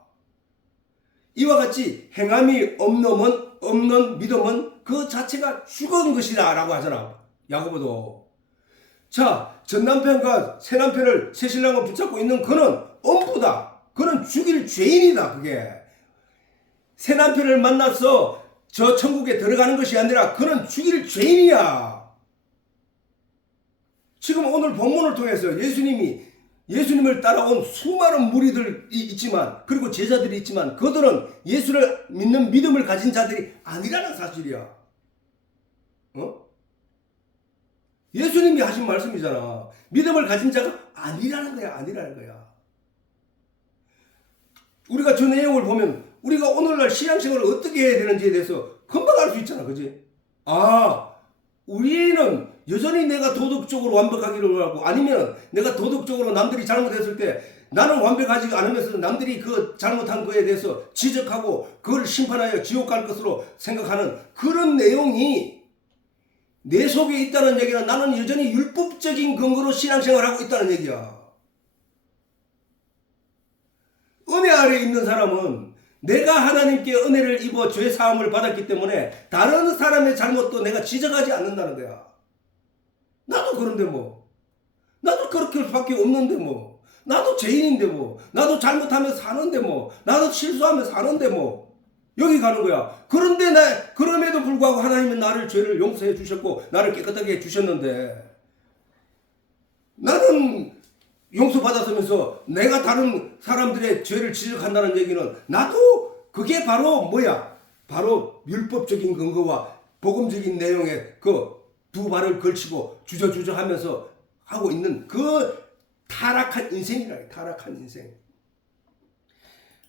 이와 같이 행함이 없는 믿음은 그 자체가 죽은 것이다 라고 하잖아, 야고보도. 자, 전남편과 새남편을, 새신랑을 붙잡고 있는 그는 엄부다. 그는 죽일 죄인이다. 그게 새남편을 만나서 저 천국에 들어가는 것이 아니라 그는 죽일 죄인이야. 지금 오늘 본문을 통해서 예수님을 따라온 수많은 무리들이 있지만, 그리고 제자들이 있지만, 그들은 예수를 믿는 믿음을 가진 자들이 아니라는 사실이야. 예수님이 하신 말씀이잖아. 믿음을 가진 자가 아니라는 거야. 우리가 저 내용을 보면 우리가 오늘날 신앙생활을 어떻게 해야 되는지에 대해서 금방 알 수 있잖아. 그지? 우리는 여전히 내가 도덕적으로 완벽하기를 하고, 아니면 내가 도덕적으로 남들이 잘못했을 때 나는 완벽하지 않으면서 남들이 그 잘못한 거에 대해서 지적하고 그걸 심판하여 지옥 갈 것으로 생각하는 그런 내용이 내 속에 있다는 얘기는 나는 여전히 율법적인 근거로 신앙생활을 하고 있다는 얘기야. 은혜 아래에 있는 사람은 내가 하나님께 은혜를 입어 죄 사함을 받았기 때문에 다른 사람의 잘못도 내가 지적하지 않는다는 거야. 나도 그런데 뭐. 나도 그렇게 할 수밖에 없는데 뭐. 나도 죄인인데 뭐. 나도 잘못하면 사는데 뭐. 나도 실수하면 사는데 뭐. 여기 가는 거야. 그런데 그럼에도 불구하고 하나님은 나를 죄를 용서해 주셨고 나를 깨끗하게 해 주셨는데, 나는 용서받았으면서 내가 다른 사람들의 죄를 지적한다는 얘기는, 나도 그게 바로 뭐야? 바로 율법적인 근거와 복음적인 내용에 그 두 발을 걸치고 주저주저 하면서 하고 있는 그 타락한 인생이라. 타락한 인생.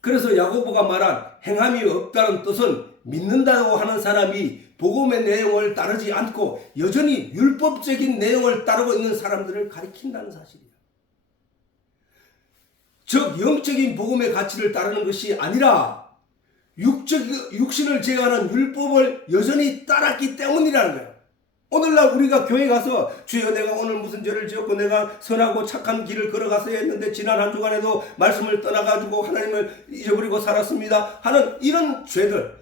그래서 야고보가 말한 행함이 없다는 뜻은 믿는다고 하는 사람이 복음의 내용을 따르지 않고 여전히 율법적인 내용을 따르고 있는 사람들을 가리킨다는 사실이에요. 즉 영적인 복음의 가치를 따르는 것이 아니라 육신을 제어하는 율법을 여전히 따랐기 때문이라는 거예요. 오늘날 우리가 교회 가서 주여 내가 오늘 무슨 죄를 지었고 내가 선하고 착한 길을 걸어갔어야 했는데 지난 한 주간에도 말씀을 떠나가지고 하나님을 잊어버리고 살았습니다 하는 이런 죄들,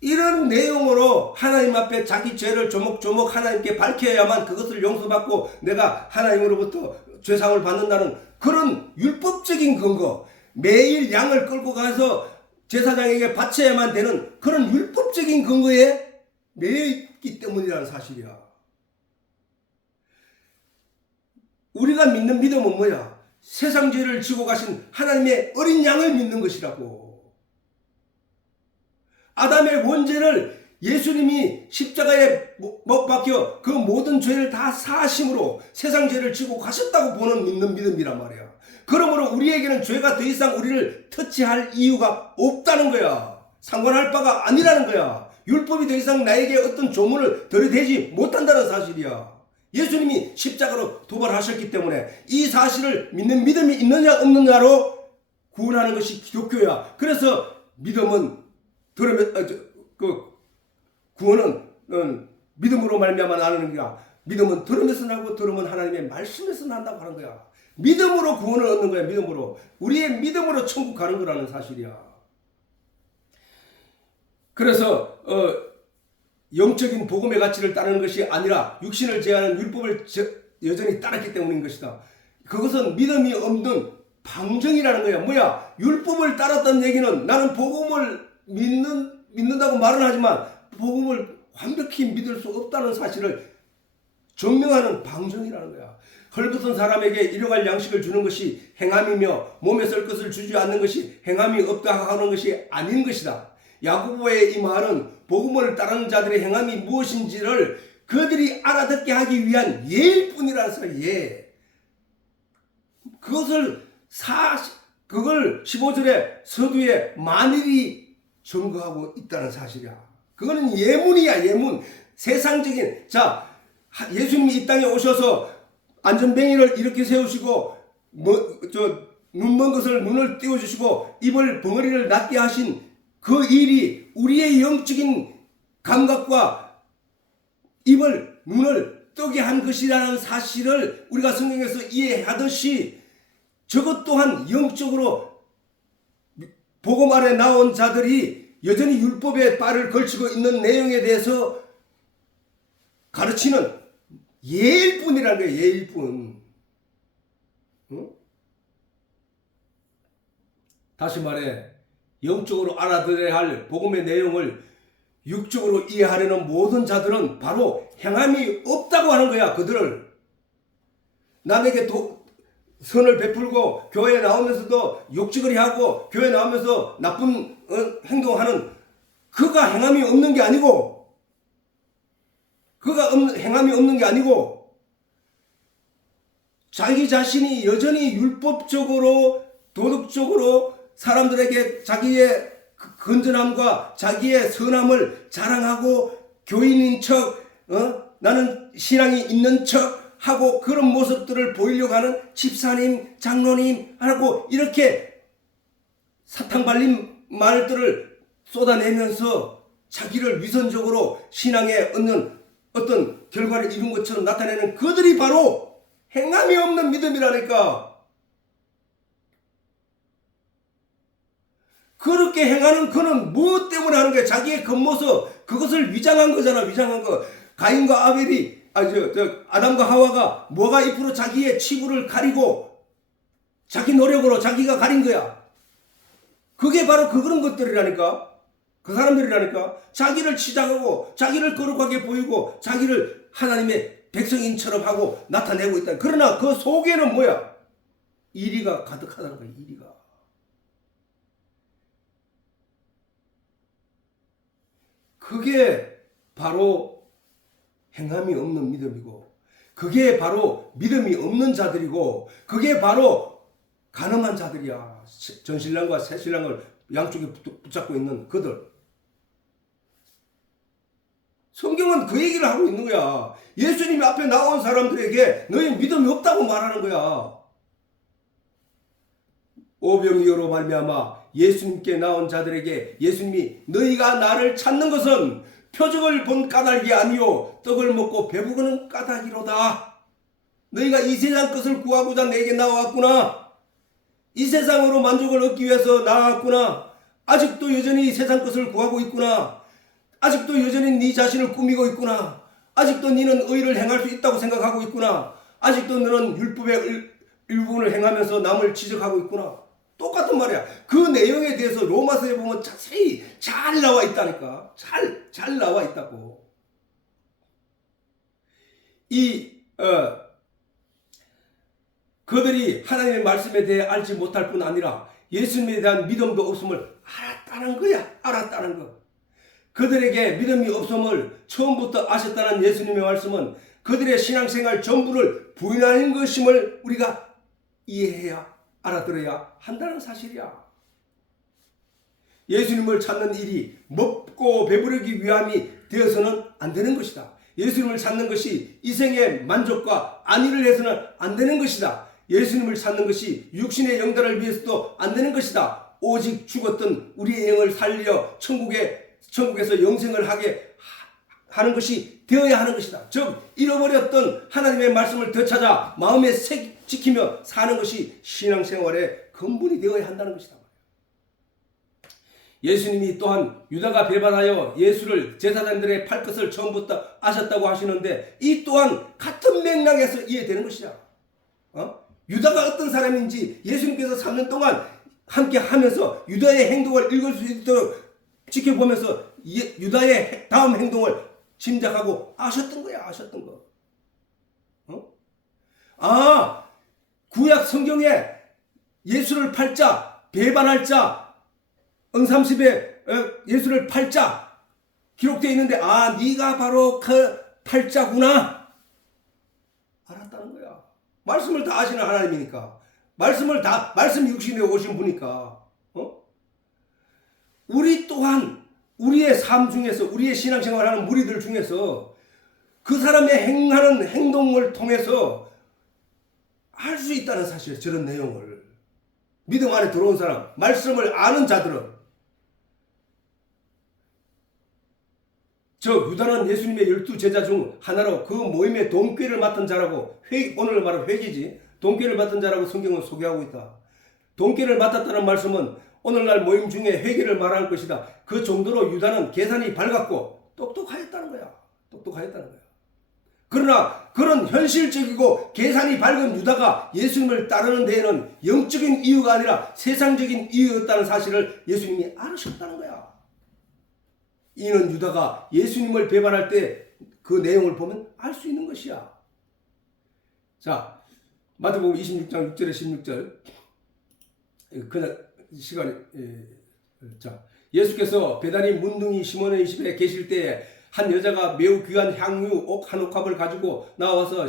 이런 내용으로 하나님 앞에 자기 죄를 조목조목 하나님께 밝혀야만 그것을 용서받고 내가 하나님으로부터 죄상을 받는다는 그런 율법적인 근거, 매일 양을 끌고 가서 제사장에게 바쳐야만 되는 그런 율법적인 근거에 매여 있기 때문이라는 사실이야. 우리가 믿는 믿음은 뭐야? 세상 죄를 지고 가신 하나님의 어린 양을 믿는 것이라고. 아담의 원죄를 예수님이 십자가에 못 박혀 그 모든 죄를 다 사하심으로 세상 죄를 지고 가셨다고 보는 믿는 믿음이란 말이야. 그러므로 우리에게는 죄가 더 이상 우리를 터치할 이유가 없다는 거야. 상관할 바가 아니라는 거야. 율법이 더 이상 나에게 어떤 조문을 들이대지 못한다는 사실이야. 예수님이 십자가로 도발하셨기 때문에 이 사실을 믿는 믿음이 있느냐 없느냐로 구원하는 것이 기독교야. 그래서 믿음은 구원은 믿음으로 말미암아 나는 거야. 믿음은 들음에서 나고 들음은 하나님의 말씀에서 난다고 하는 거야. 믿음으로 구원을 얻는 거야. 믿음으로. 우리의 믿음으로 천국 가는 거라는 사실이야. 그래서 영적인 복음의 가치를 따르는 것이 아니라 육신을 제하는 율법을 여전히 따랐기 때문인 것이다. 그것은 믿음이 없는 방정이라는 거야. 뭐야? 율법을 따랐다는 얘기는 나는 복음을 믿는다고 말은 하지만 복음을 완벽히 믿을 수 없다는 사실을 증명하는 방정이라는 거야. 헐벗은 사람에게 일용할 양식을 주는 것이 행함이며 몸에 쓸 것을 주지 않는 것이 행함이 없다 하는 것이 아닌 것이다. 야고보의 이 말은 복음을 따르는 자들의 행함이 무엇인지를 그들이 알아듣게 하기 위한 예일 뿐이라는 소리야. 예. 그걸 15절에 서두에 만일이 증거하고 있다는 사실이야. 그거는 예문이야. 예문. 세상적인. 자, 예수님이 이 땅에 오셔서 안전뱅이를 이렇게 세우시고 눈먼 것을 눈을 띄워주시고 입을 벙어리를 낫게 하신 그 일이 우리의 영적인 감각과 입을 눈을 뜨게 한 것이라는 사실을 우리가 성경에서 이해하듯이 저것 또한 영적으로 복음 아래 나온 자들이 여전히 율법에 발을 걸치고 있는 내용에 대해서 가르치는 예일 뿐이라는 거예요. 예일 뿐. 응? 다시 말해 영적으로 알아들어야 할 복음의 내용을 육적으로 이해하려는 모든 자들은 바로 행함이 없다고 하는 거야. 그들을 남에게 선을 베풀고 교회에 나오면서도 욕지거리 하고 교회에 나오면서 나쁜 행동하는 그가 행함이 없는 게 아니고 행함이 없는 게 아니고 자기 자신이 여전히 율법적으로 도덕적으로 사람들에게 자기의 건전함과 자기의 선함을 자랑하고 교인인 척 나는 신앙이 있는 척 하고 그런 모습들을 보이려고 하는 집사님, 장로님 하고 이렇게 사탕 발린 말들을 쏟아내면서 자기를 위선적으로 신앙에 얻는 어떤 결과를 이룬 것처럼 나타내는 그들이 바로 행함이 없는 믿음이라니까. 그렇게 행하는 그는 무엇 때문에 하는 거야? 자기의 겉모습, 그것을 위장한 거잖아. 위장한 거. 가인과 아벨이 아담과 하와가 뭐가 잎으로 자기의 치부를 가리고 자기 노력으로 자기가 가린 거야. 그게 바로 그런 것들이라니까. 그 사람들이라니까. 자기를 치장하고 자기를 거룩하게 보이고 자기를 하나님의 백성인처럼 하고 나타내고 있다. 그러나 그 속에는 뭐야? 이리가 가득하다는 거야. 이리가. 그게 바로 행함이 없는 믿음이고 그게 바로 믿음이 없는 자들이고 그게 바로 간음한 자들이야. 전신랑과 새신랑을 양쪽에 붙잡고 있는 그들. 성경은 그 얘기를 하고 있는 거야. 예수님이 앞에 나온 사람들에게 너희 믿음이 없다고 말하는 거야. 오병이어로 말미암아 예수님께 나온 자들에게 예수님이 너희가 나를 찾는 것은 표적을 본 까닭이 아니요 떡을 먹고 배부르는 까닭이로다. 너희가 이 세상 것을 구하고자 내게 나왔구나. 이 세상으로 만족을 얻기 위해서 나왔구나. 아직도 여전히 세상 것을 구하고 있구나. 아직도 여전히 네 자신을 꾸미고 있구나. 아직도 너는 의를 행할 수 있다고 생각하고 있구나. 아직도 너는 율법의 일부분을 행하면서 남을 지적하고 있구나. 똑같은 말이야. 그 내용에 대해서 로마서에 보면 자세히 잘 나와 있다니까. 잘 나와 있다고. 그들이 하나님의 말씀에 대해 알지 못할 뿐 아니라 예수님에 대한 믿음도 없음을 알았다는 거야. 알았다는 거. 그들에게 믿음이 없음을 처음부터 아셨다는 예수님의 말씀은 그들의 신앙생활 전부를 부인하는 것임을 우리가 이해해야 알아들어야 한다는 사실이야. 예수님을 찾는 일이 먹고 배부르기 위함이 되어서는 안 되는 것이다. 예수님을 찾는 것이 이생의 만족과 안위를 해서는 안 되는 것이다. 예수님을 찾는 것이 육신의 영달을 위해서도 안 되는 것이다. 오직 죽었던 우리의 영을 살려 천국에서 영생을 하게 하는 것이 되어야 하는 것이다. 즉 잃어버렸던 하나님의 말씀을 되찾아 마음에 지키며 사는 것이 신앙생활의 근본이 되어야 한다는 것이다. 예수님이 또한 유다가 배반하여 예수를 제사장들의 팔 것을 처음부터 아셨다고 하시는데 이 또한 같은 맥락에서 이해되는 것이야. 유다가 어떤 사람인지 예수님께서 3년 동안 함께 하면서 유다의 행동을 읽을 수 있도록 지켜보면서 유다의 다음 행동을 짐작하고 아셨던 거야. 아셨던 거. 구약 성경에 예수를 팔 자, 배반할 자, 응삼십에 예수를 팔 자 기록되어 있는데 네가 바로 그 팔자구나 알았다는 거야. 말씀을 다 아시는 하나님이니까. 말씀 육신에 오신 분이니까. 우리 또한 우리의 삶 중에서 우리의 신앙생활하는 무리들 중에서 그 사람의 행하는 행동을 통해서 알 수 있다는 사실. 저런 내용을 믿음 안에 들어온 사람, 말씀을 아는 자들은. 유다는 예수님의 12제자 중 하나로 그 모임의 동꾀를 맡은 자라고, 오늘 말은 회기지, 동꾀를 맡은 자라고 성경은 소개하고 있다. 동꾀를 맡았다는 말씀은 오늘날 모임 중에 회개를 말하는 것이다. 그 정도로 유다는 계산이 밝았고 똑똑하였다는 거야. 그러나 그런 현실적이고 계산이 밝은 유다가 예수님을 따르는 데에는 영적인 이유가 아니라 세상적인 이유였다는 사실을 예수님이 알으셨다는 거야. 이는 유다가 예수님을 배반할 때 그 내용을 보면 알 수 있는 것이야. 자, 마태복음 26장 6절에 16절. 그냥 시간이 자, 예수께서 베다니 문둥이 시몬의 집에 계실 때에 한 여자가 매우 귀한 향유 한 옥합을 가지고 나와서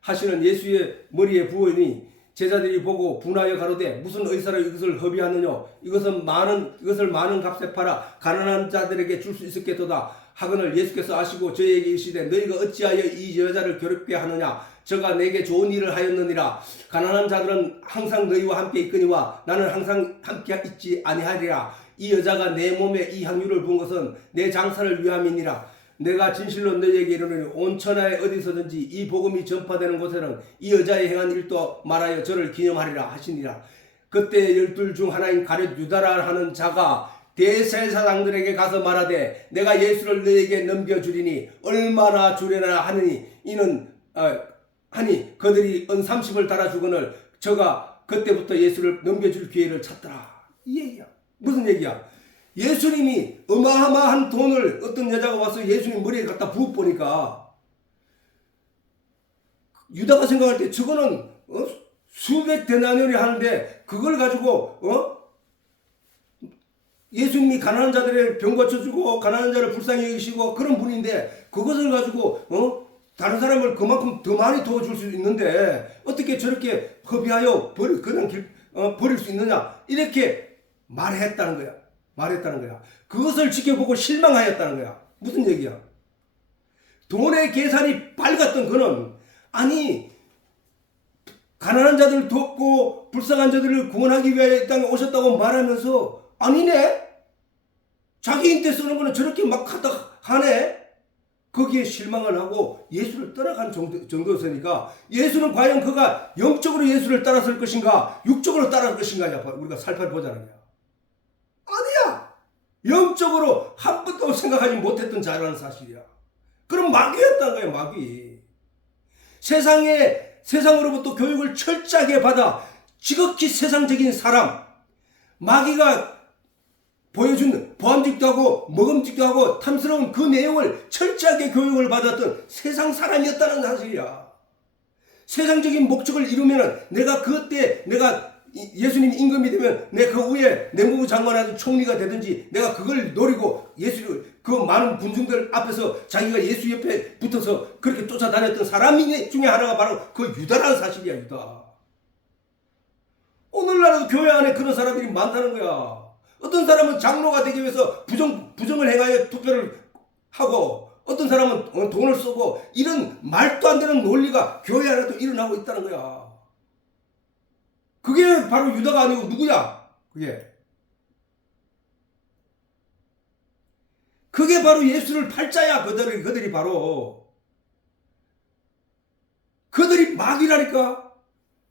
하시는 예수의 머리에 부으니 제자들이 보고 분하여 가로되 무슨 의사로 이것을 허비하느냐 이것을 많은 값에 팔아 가난한 자들에게 줄 수 있었겠도다 하거늘 예수께서 아시고 저에게 이르시되 너희가 어찌하여 이 여자를 괴롭게 하느냐 저가 내게 좋은 일을 하였느니라. 가난한 자들은 항상 너희와 함께 있거니와 나는 항상 함께 있지 아니하리라. 이 여자가 내 몸에 이 향유를 부은 것은 내 장사를 위함이니라. 내가 진실로 너희에게 이르노니 온 천하에 어디서든지 이 복음이 전파되는 곳에는 이 여자의 행한 일도 말하여 저를 기념하리라 하시니라. 그때 12 중 하나인 가룟 유다라 하는 자가 대제사장들에게 가서 말하되 내가 예수를 너희에게 넘겨주리니 얼마나 주려나 하느니 하니 그들이 은 30을 달아주거늘 저가 그때부터 예수를 넘겨줄 기회를 찾더라. 이 얘기야. 무슨 얘기야? 예수님이 어마어마한 돈을 어떤 여자가 와서 예수님 머리에 갖다 부어보니까 유다가 생각할 때 저거는 수백 데나리온이 하는데 그걸 가지고 예수님이 가난한 자들의 병 고쳐주고 가난한 자를 불쌍히 여기시고 그런 분인데 그것을 가지고 다른 사람을 그만큼 더 많이 도와줄 수 있는데 어떻게 저렇게 허비하여 버릴 수 있느냐 이렇게 말했다는 거야. 그것을 지켜보고 실망하였다는 거야. 무슨 얘기야? 돈의 계산이 밝았던 그는 가난한 자들을 돕고 불쌍한 자들을 구원하기 위해 이 땅에 오셨다고 말하면서 아니네? 자기 인때 쓰는 거는 저렇게 막 갖다 하네? 거기에 실망을 하고 예수를 떠나간 정도였으니까 예수는 과연 그가 영적으로 예수를 따랐을 것인가 육적으로 따랐을 것인가 우리가 살펴보자는 거야. 아니야. 영적으로 한 번도 생각하지 못했던 자라는 사실이야. 그럼 마귀였다는 거야. 마귀. 세상으로부터 교육을 철저하게 받아 지극히 세상적인 사람 마귀가 보여준 보암직도 하고 먹음직도 하고 탐스러운 그 내용을 철저하게 교육을 받았던 세상 사람이었다는 사실이야. 세상적인 목적을 이루면은 내가 그때 내가 예수님 임금이 되면 내 그 위에 내무부 장관이라든지 총리가 되든지 내가 그걸 노리고 그 많은 군중들 앞에서 자기가 예수 옆에 붙어서 그렇게 쫓아다녔던 사람 중에 하나가 바로 그 유다라는 사실이야. 유다. 오늘날에도 교회 안에 그런 사람들이 많다는 거야. 어떤 사람은 장로가 되기 위해서 부정을 행하여 투표를 하고, 어떤 사람은 돈을 쓰고, 이런 말도 안 되는 논리가 교회 안에도 일어나고 있다는 거야. 그게 바로 유다가 아니고 누구야? 그게 바로 예수를 팔자야. 그들이 바로. 그들이 마귀라니까.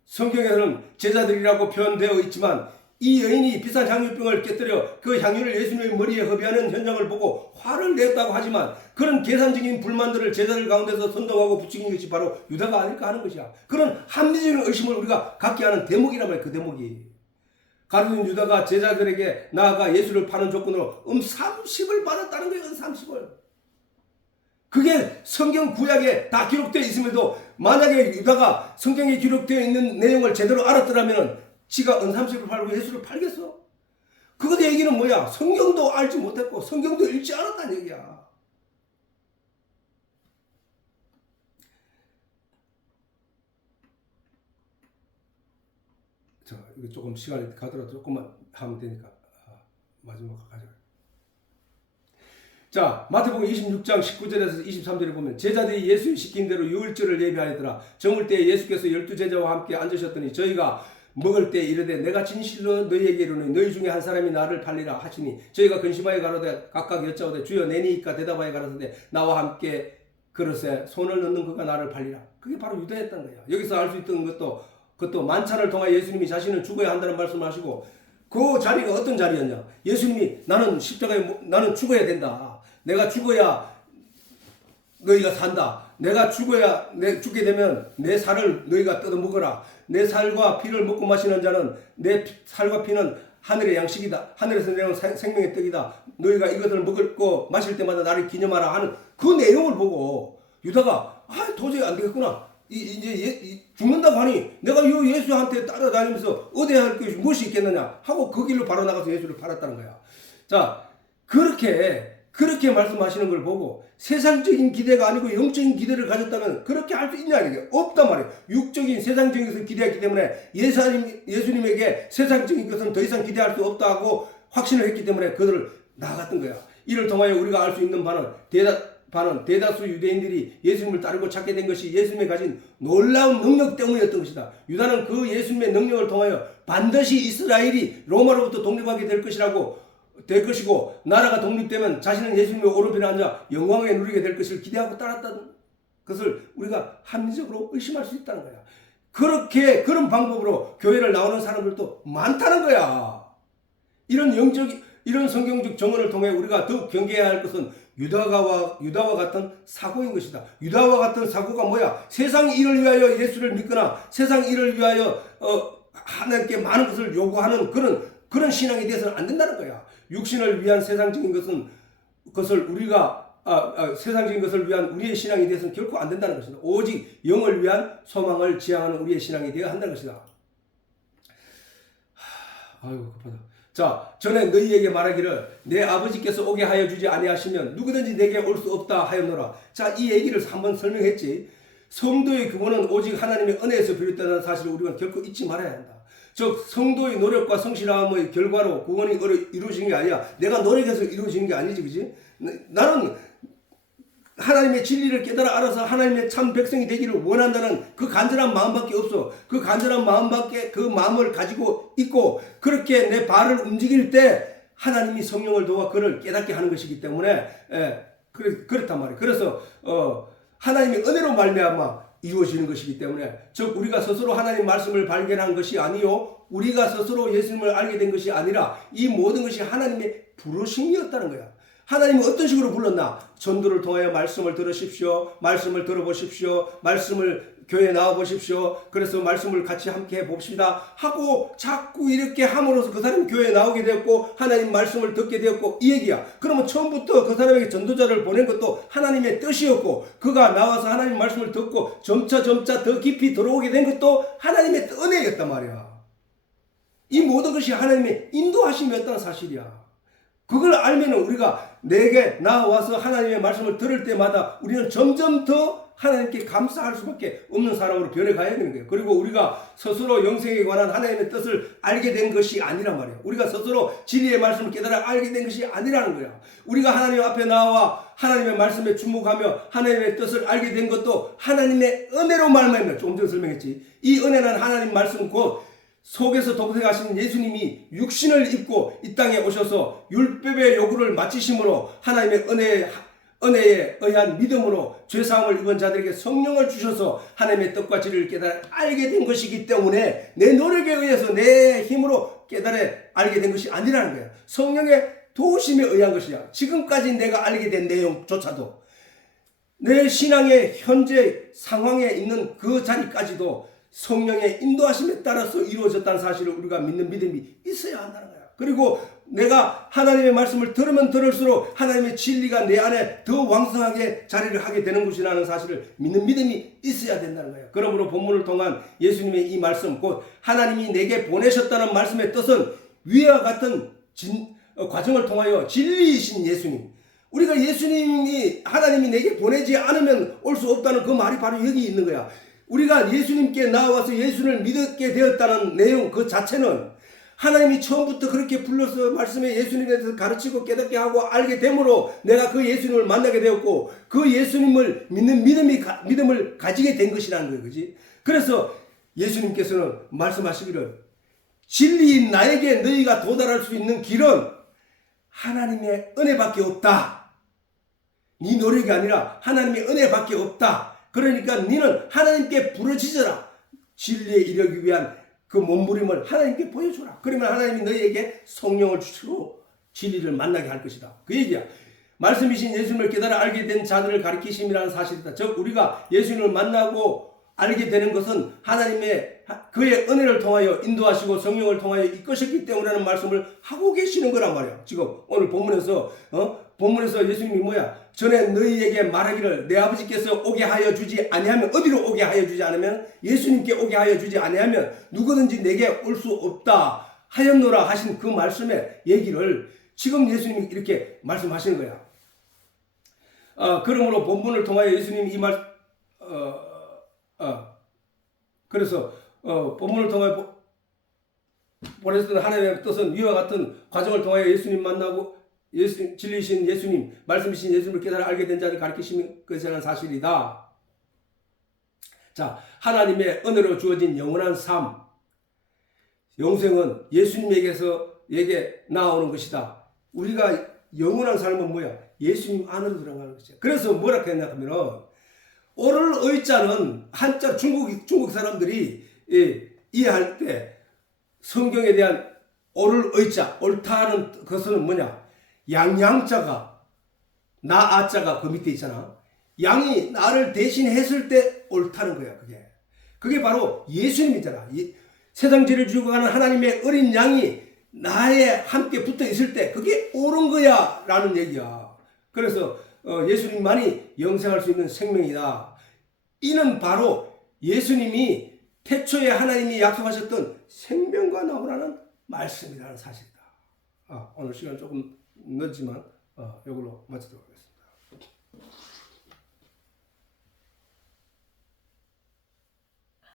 성경에는 제자들이라고 표현되어 있지만 이 여인이 비싼 향유병을 깨뜨려 그 향유를 예수님의 머리에 허비하는 현장을 보고 화를 냈다고 하지만 그런 계산적인 불만들을 제자들 가운데서 선동하고 부추긴 것이 바로 유다가 아닐까 하는 것이야. 그런 합리적인 의심을 우리가 갖게 하는 대목이란 말이야. 그 대목이. 가룟 유다가 제자들에게 나아가 예수를 파는 조건으로 30을 받았다는 거예요. 30을. 그게 성경 구약에 다 기록되어 있음에도 만약에 유다가 성경에 기록되어 있는 내용을 제대로 알았더라면 지가 은삼십을 팔고 예수를 팔겠어? 그것 얘기는 뭐야? 성경도 알지 못했고 성경도 읽지 않았다는 얘기야. 자, 이거 조금 시간이 가더라도 조금만 하면 되니까 마지막 가자. 자, 마태복음 26장 19절에서 23절에 보면 제자들이 예수의 시킨 대로 유월절을 예비하였더라. 저물 때에 예수께서 12제자와 함께 앉으셨더니 저희가 먹을 때 이르되 내가 진실로 너희에게 이르노니 너희 중에 한 사람이 나를 팔리라 하시니 저희가 근심하여 가로되 각각 여짜오되 주여 내니이까 대답하여 가로되 나와 함께 그릇에 손을 넣는 그가 나를 팔리라. 그게 바로 유다였던 거야. 여기서 알 수 있던 그것도 만찬을 통해 예수님이 자신을 죽어야 한다는 말씀을 하시고 그 자리가 어떤 자리였냐. 예수님이 나는 십자가에 나는 죽어야 된다. 내가 죽어야 너희가 산다. 내가 죽게 되면 내 살을 너희가 뜯어 먹어라. 내 살과 피를 먹고 마시는 자는 내 살과 피는 하늘의 양식이다. 하늘에서 내려온 생명의 떡이다. 너희가 이것을 먹고 마실 때마다 나를 기념하라 하는 그 내용을 보고 유다가 도저히 안 되겠구나. 이제 죽는다고 하니 내가 이 예수한테 따라다니면서 얻어야 할 것이 무엇이 있겠느냐 하고 그 길로 바로 나가서 예수를 팔았다는 거야. 자, 그렇게 말씀하시는 걸 보고 세상적인 기대가 아니고 영적인 기대를 가졌다면 그렇게 할 수 있냐? 이게 없단 말이에요. 육적인 세상적인 것을 기대했기 때문에 예수님에게 세상적인 것은 더 이상 기대할 수 없다고 확신을 했기 때문에 그들을 나아갔던 거야. 이를 통하여 우리가 알 수 있는 바는 대다수 유대인들이 예수님을 따르고 찾게 된 것이 예수님이 가진 놀라운 능력 때문이었던 것이다. 유다는 그 예수님의 능력을 통하여 반드시 이스라엘이 로마로부터 독립하게 될 것이고 나라가 독립되면 자신은 예수님의 오른편에 앉아 영광에 누리게 될 것을 기대하고 따랐다는 것을 우리가 합리적으로 의심할 수 있다는 거야. 그런 방법으로 교회를 나오는 사람들도 많다는 거야. 이런 성경적 정언을 통해 우리가 더욱 경계해야 할 것은 유다와 같은 사고인 것이다. 유다와 같은 사고가 뭐야? 세상 일을 위하여 예수를 믿거나 세상 일을 위하여 하나님께 많은 것을 요구하는 그런 신앙이 되어서는 안 된다는 거야. 육신을 위한 세상적인 것을 세상적인 것을 위한 우리의 신앙이 되어서는 결코 안 된다는 것이다. 오직 영을 위한 소망을 지향하는 우리의 신앙이 되어야 한다는 것이다. 아이고 급하다. 자, 전에 너희에게 말하기를 내 아버지께서 오게 하여 주지 아니하시면 누구든지 내게 올 수 없다 하였노라. 자, 이 얘기를 한번 설명했지. 성도의 구원은 오직 하나님의 은혜에서 비롯된다는 사실을 우리가 결코 잊지 말아야 한다. 즉 성도의 노력과 성실함의 결과로 구원이 이루어지는 게 아니야. 내가 노력해서 이루어지는 게 아니지, 그지? 나는 하나님의 진리를 깨달아 알아서 하나님의 참 백성이 되기를 원한다는 그 간절한 마음밖에 없어. 그 간절한 마음밖에 그 마음을 가지고 있고 그렇게 내 발을 움직일 때 하나님이 성령을 도와 그를 깨닫게 하는 것이기 때문에 그렇단 말이에요. 그래서 하나님의 은혜로 말미암아 이루어지는 것이기 때문에 즉 우리가 스스로 하나님 말씀을 발견한 것이 아니요 우리가 스스로 예수님을 알게 된 것이 아니라 이 모든 것이 하나님의 부르심이었다는 거야. 하나님은 어떤 식으로 불렀나? 전도를 통하여 말씀을 들으십시오. 말씀을 들어보십시오. 말씀을 교회에 나와보십시오. 그래서 말씀을 같이 함께 해봅시다 하고 자꾸 이렇게 함으로써 그 사람이 교회에 나오게 되었고 하나님 말씀을 듣게 되었고 이 얘기야. 그러면 처음부터 그 사람에게 전도자를 보낸 것도 하나님의 뜻이었고 그가 나와서 하나님 말씀을 듣고 점차 더 깊이 들어오게 된 것도 하나님의 은혜였단 말이야. 이 모든 것이 하나님의 인도하심이었다는 사실이야. 그걸 알면 우리가 내게 나와서 하나님의 말씀을 들을 때마다 우리는 점점 더 하나님께 감사할 수밖에 없는 사람으로 변해가야 되는 거예요. 그리고 우리가 스스로 영생에 관한 하나님의 뜻을 알게 된 것이 아니란 말이에요. 우리가 스스로 진리의 말씀을 깨달아 알게 된 것이 아니라는 거야. 우리가 하나님 앞에 나와 하나님의 말씀에 주목하며 하나님의 뜻을 알게 된 것도 하나님의 은혜로 말미암아. 조금 전에 설명했지. 이 은혜는 하나님 말씀 곧 속에서 동생하신 예수님이 육신을 입고 이 땅에 오셔서 율법의 요구를 마치심으로 하나님의 은혜에 의한 믿음으로 죄사함을 입은 자들에게 성령을 주셔서 하나님의 뜻과 진리를 깨달아 알게 된 것이기 때문에 내 노력에 의해서 내 힘으로 깨달아 알게 된 것이 아니라는 거야. 성령의 도우심에 의한 것이야. 지금까지 내가 알게 된 내용조차도 내 신앙의 현재 상황에 있는 그 자리까지도 성령의 인도하심에 따라서 이루어졌다는 사실을 우리가 믿는 믿음이 있어야 한다는 거야. 그리고 내가 하나님의 말씀을 들으면 들을수록 하나님의 진리가 내 안에 더 왕성하게 자리를 하게 되는 것이라는 사실을 믿는 믿음이 있어야 된다는 거예요. 그러므로 본문을 통한 예수님의 이 말씀 곧 하나님이 내게 보내셨다는 말씀의 뜻은 위와 같은 과정을 통하여 진리이신 예수님, 우리가 예수님이 하나님이 내게 보내지 않으면 올 수 없다는 그 말이 바로 여기 있는 거야. 우리가 예수님께 나와서 예수를 믿게 되었다는 내용 그 자체는 하나님이 처음부터 그렇게 불러서 말씀에 예수님에 대해서 가르치고 깨닫게 하고 알게 되므로 내가 그 예수님을 만나게 되었고 그 예수님을 믿는 믿음을 가지게 된 것이라는 거예요. 그지? 그래서 예수님께서는 말씀하시기를 진리인 나에게 너희가 도달할 수 있는 길은 하나님의 은혜밖에 없다. 네 노력이 아니라 하나님의 은혜밖에 없다. 그러니까 너는 하나님께 부르짖어라. 진리에 이르기 위한 그 몸부림을 하나님께 보여줘라. 그러면 하나님이 너희에게 성령을 주시고 진리를 만나게 할 것이다. 그 얘기야. 말씀이신 예수님을 깨달아 알게 된 자들을 가리키심이라는 사실이다. 즉 우리가 예수님을 만나고 알게 되는 것은 하나님의 그의 은혜를 통하여 인도하시고 성령을 통하여 이끄셨기 때문이라는 말씀을 하고 계시는 거란 말이야. 지금 오늘 본문에서 예수님이 뭐야? 전에 너희에게 말하기를 내 아버지께서 오게 하여 주지 아니하면 어디로 오게 하여 주지 않으면 예수님께 오게 하여 주지 아니하면 누구든지 내게 올 수 없다 하였노라 하신 그 말씀의 얘기를 지금 예수님이 이렇게 말씀하시는 거야. 그러므로 본문을 통하여 예수님이 이 그래서 본문을 통하여 보내셨던 하나님의 뜻은 위와 같은 과정을 통하여 예수님 만나고 진리이신 예수님, 말씀이신 예수님을 깨달아 알게 된 자를 가르치시는 것이라는 사실이다. 자, 하나님의 은혜로 주어진 영원한 삶, 영생은 예수님에게 나오는 것이다. 우리가 영원한 삶은 뭐야? 예수님 안으로 들어가는 것이야. 그래서 뭐라 했냐 하면은 오를 의자는 한자 중국 사람들이 이해할 때 성경에 대한 오를 의자, 옳다는 것은 뭐냐? 양자가 나아자가 그 밑에 있잖아. 양이 나를 대신했을 때 옳다는 거야. 그게 바로 예수님이잖아. 세상 죄를 지고 가는 하나님의 어린 양이 나에 함께 붙어 있을 때 그게 옳은 거야 라는 얘기야. 그래서 예수님만이 영생할 수 있는 생명이다. 이는 바로 예수님이 태초에 하나님이 약속하셨던 생명과 나오라는 말씀이라는 사실이다. 오늘 시간 조금 늦지만 이걸로 마치도록 하겠습니다.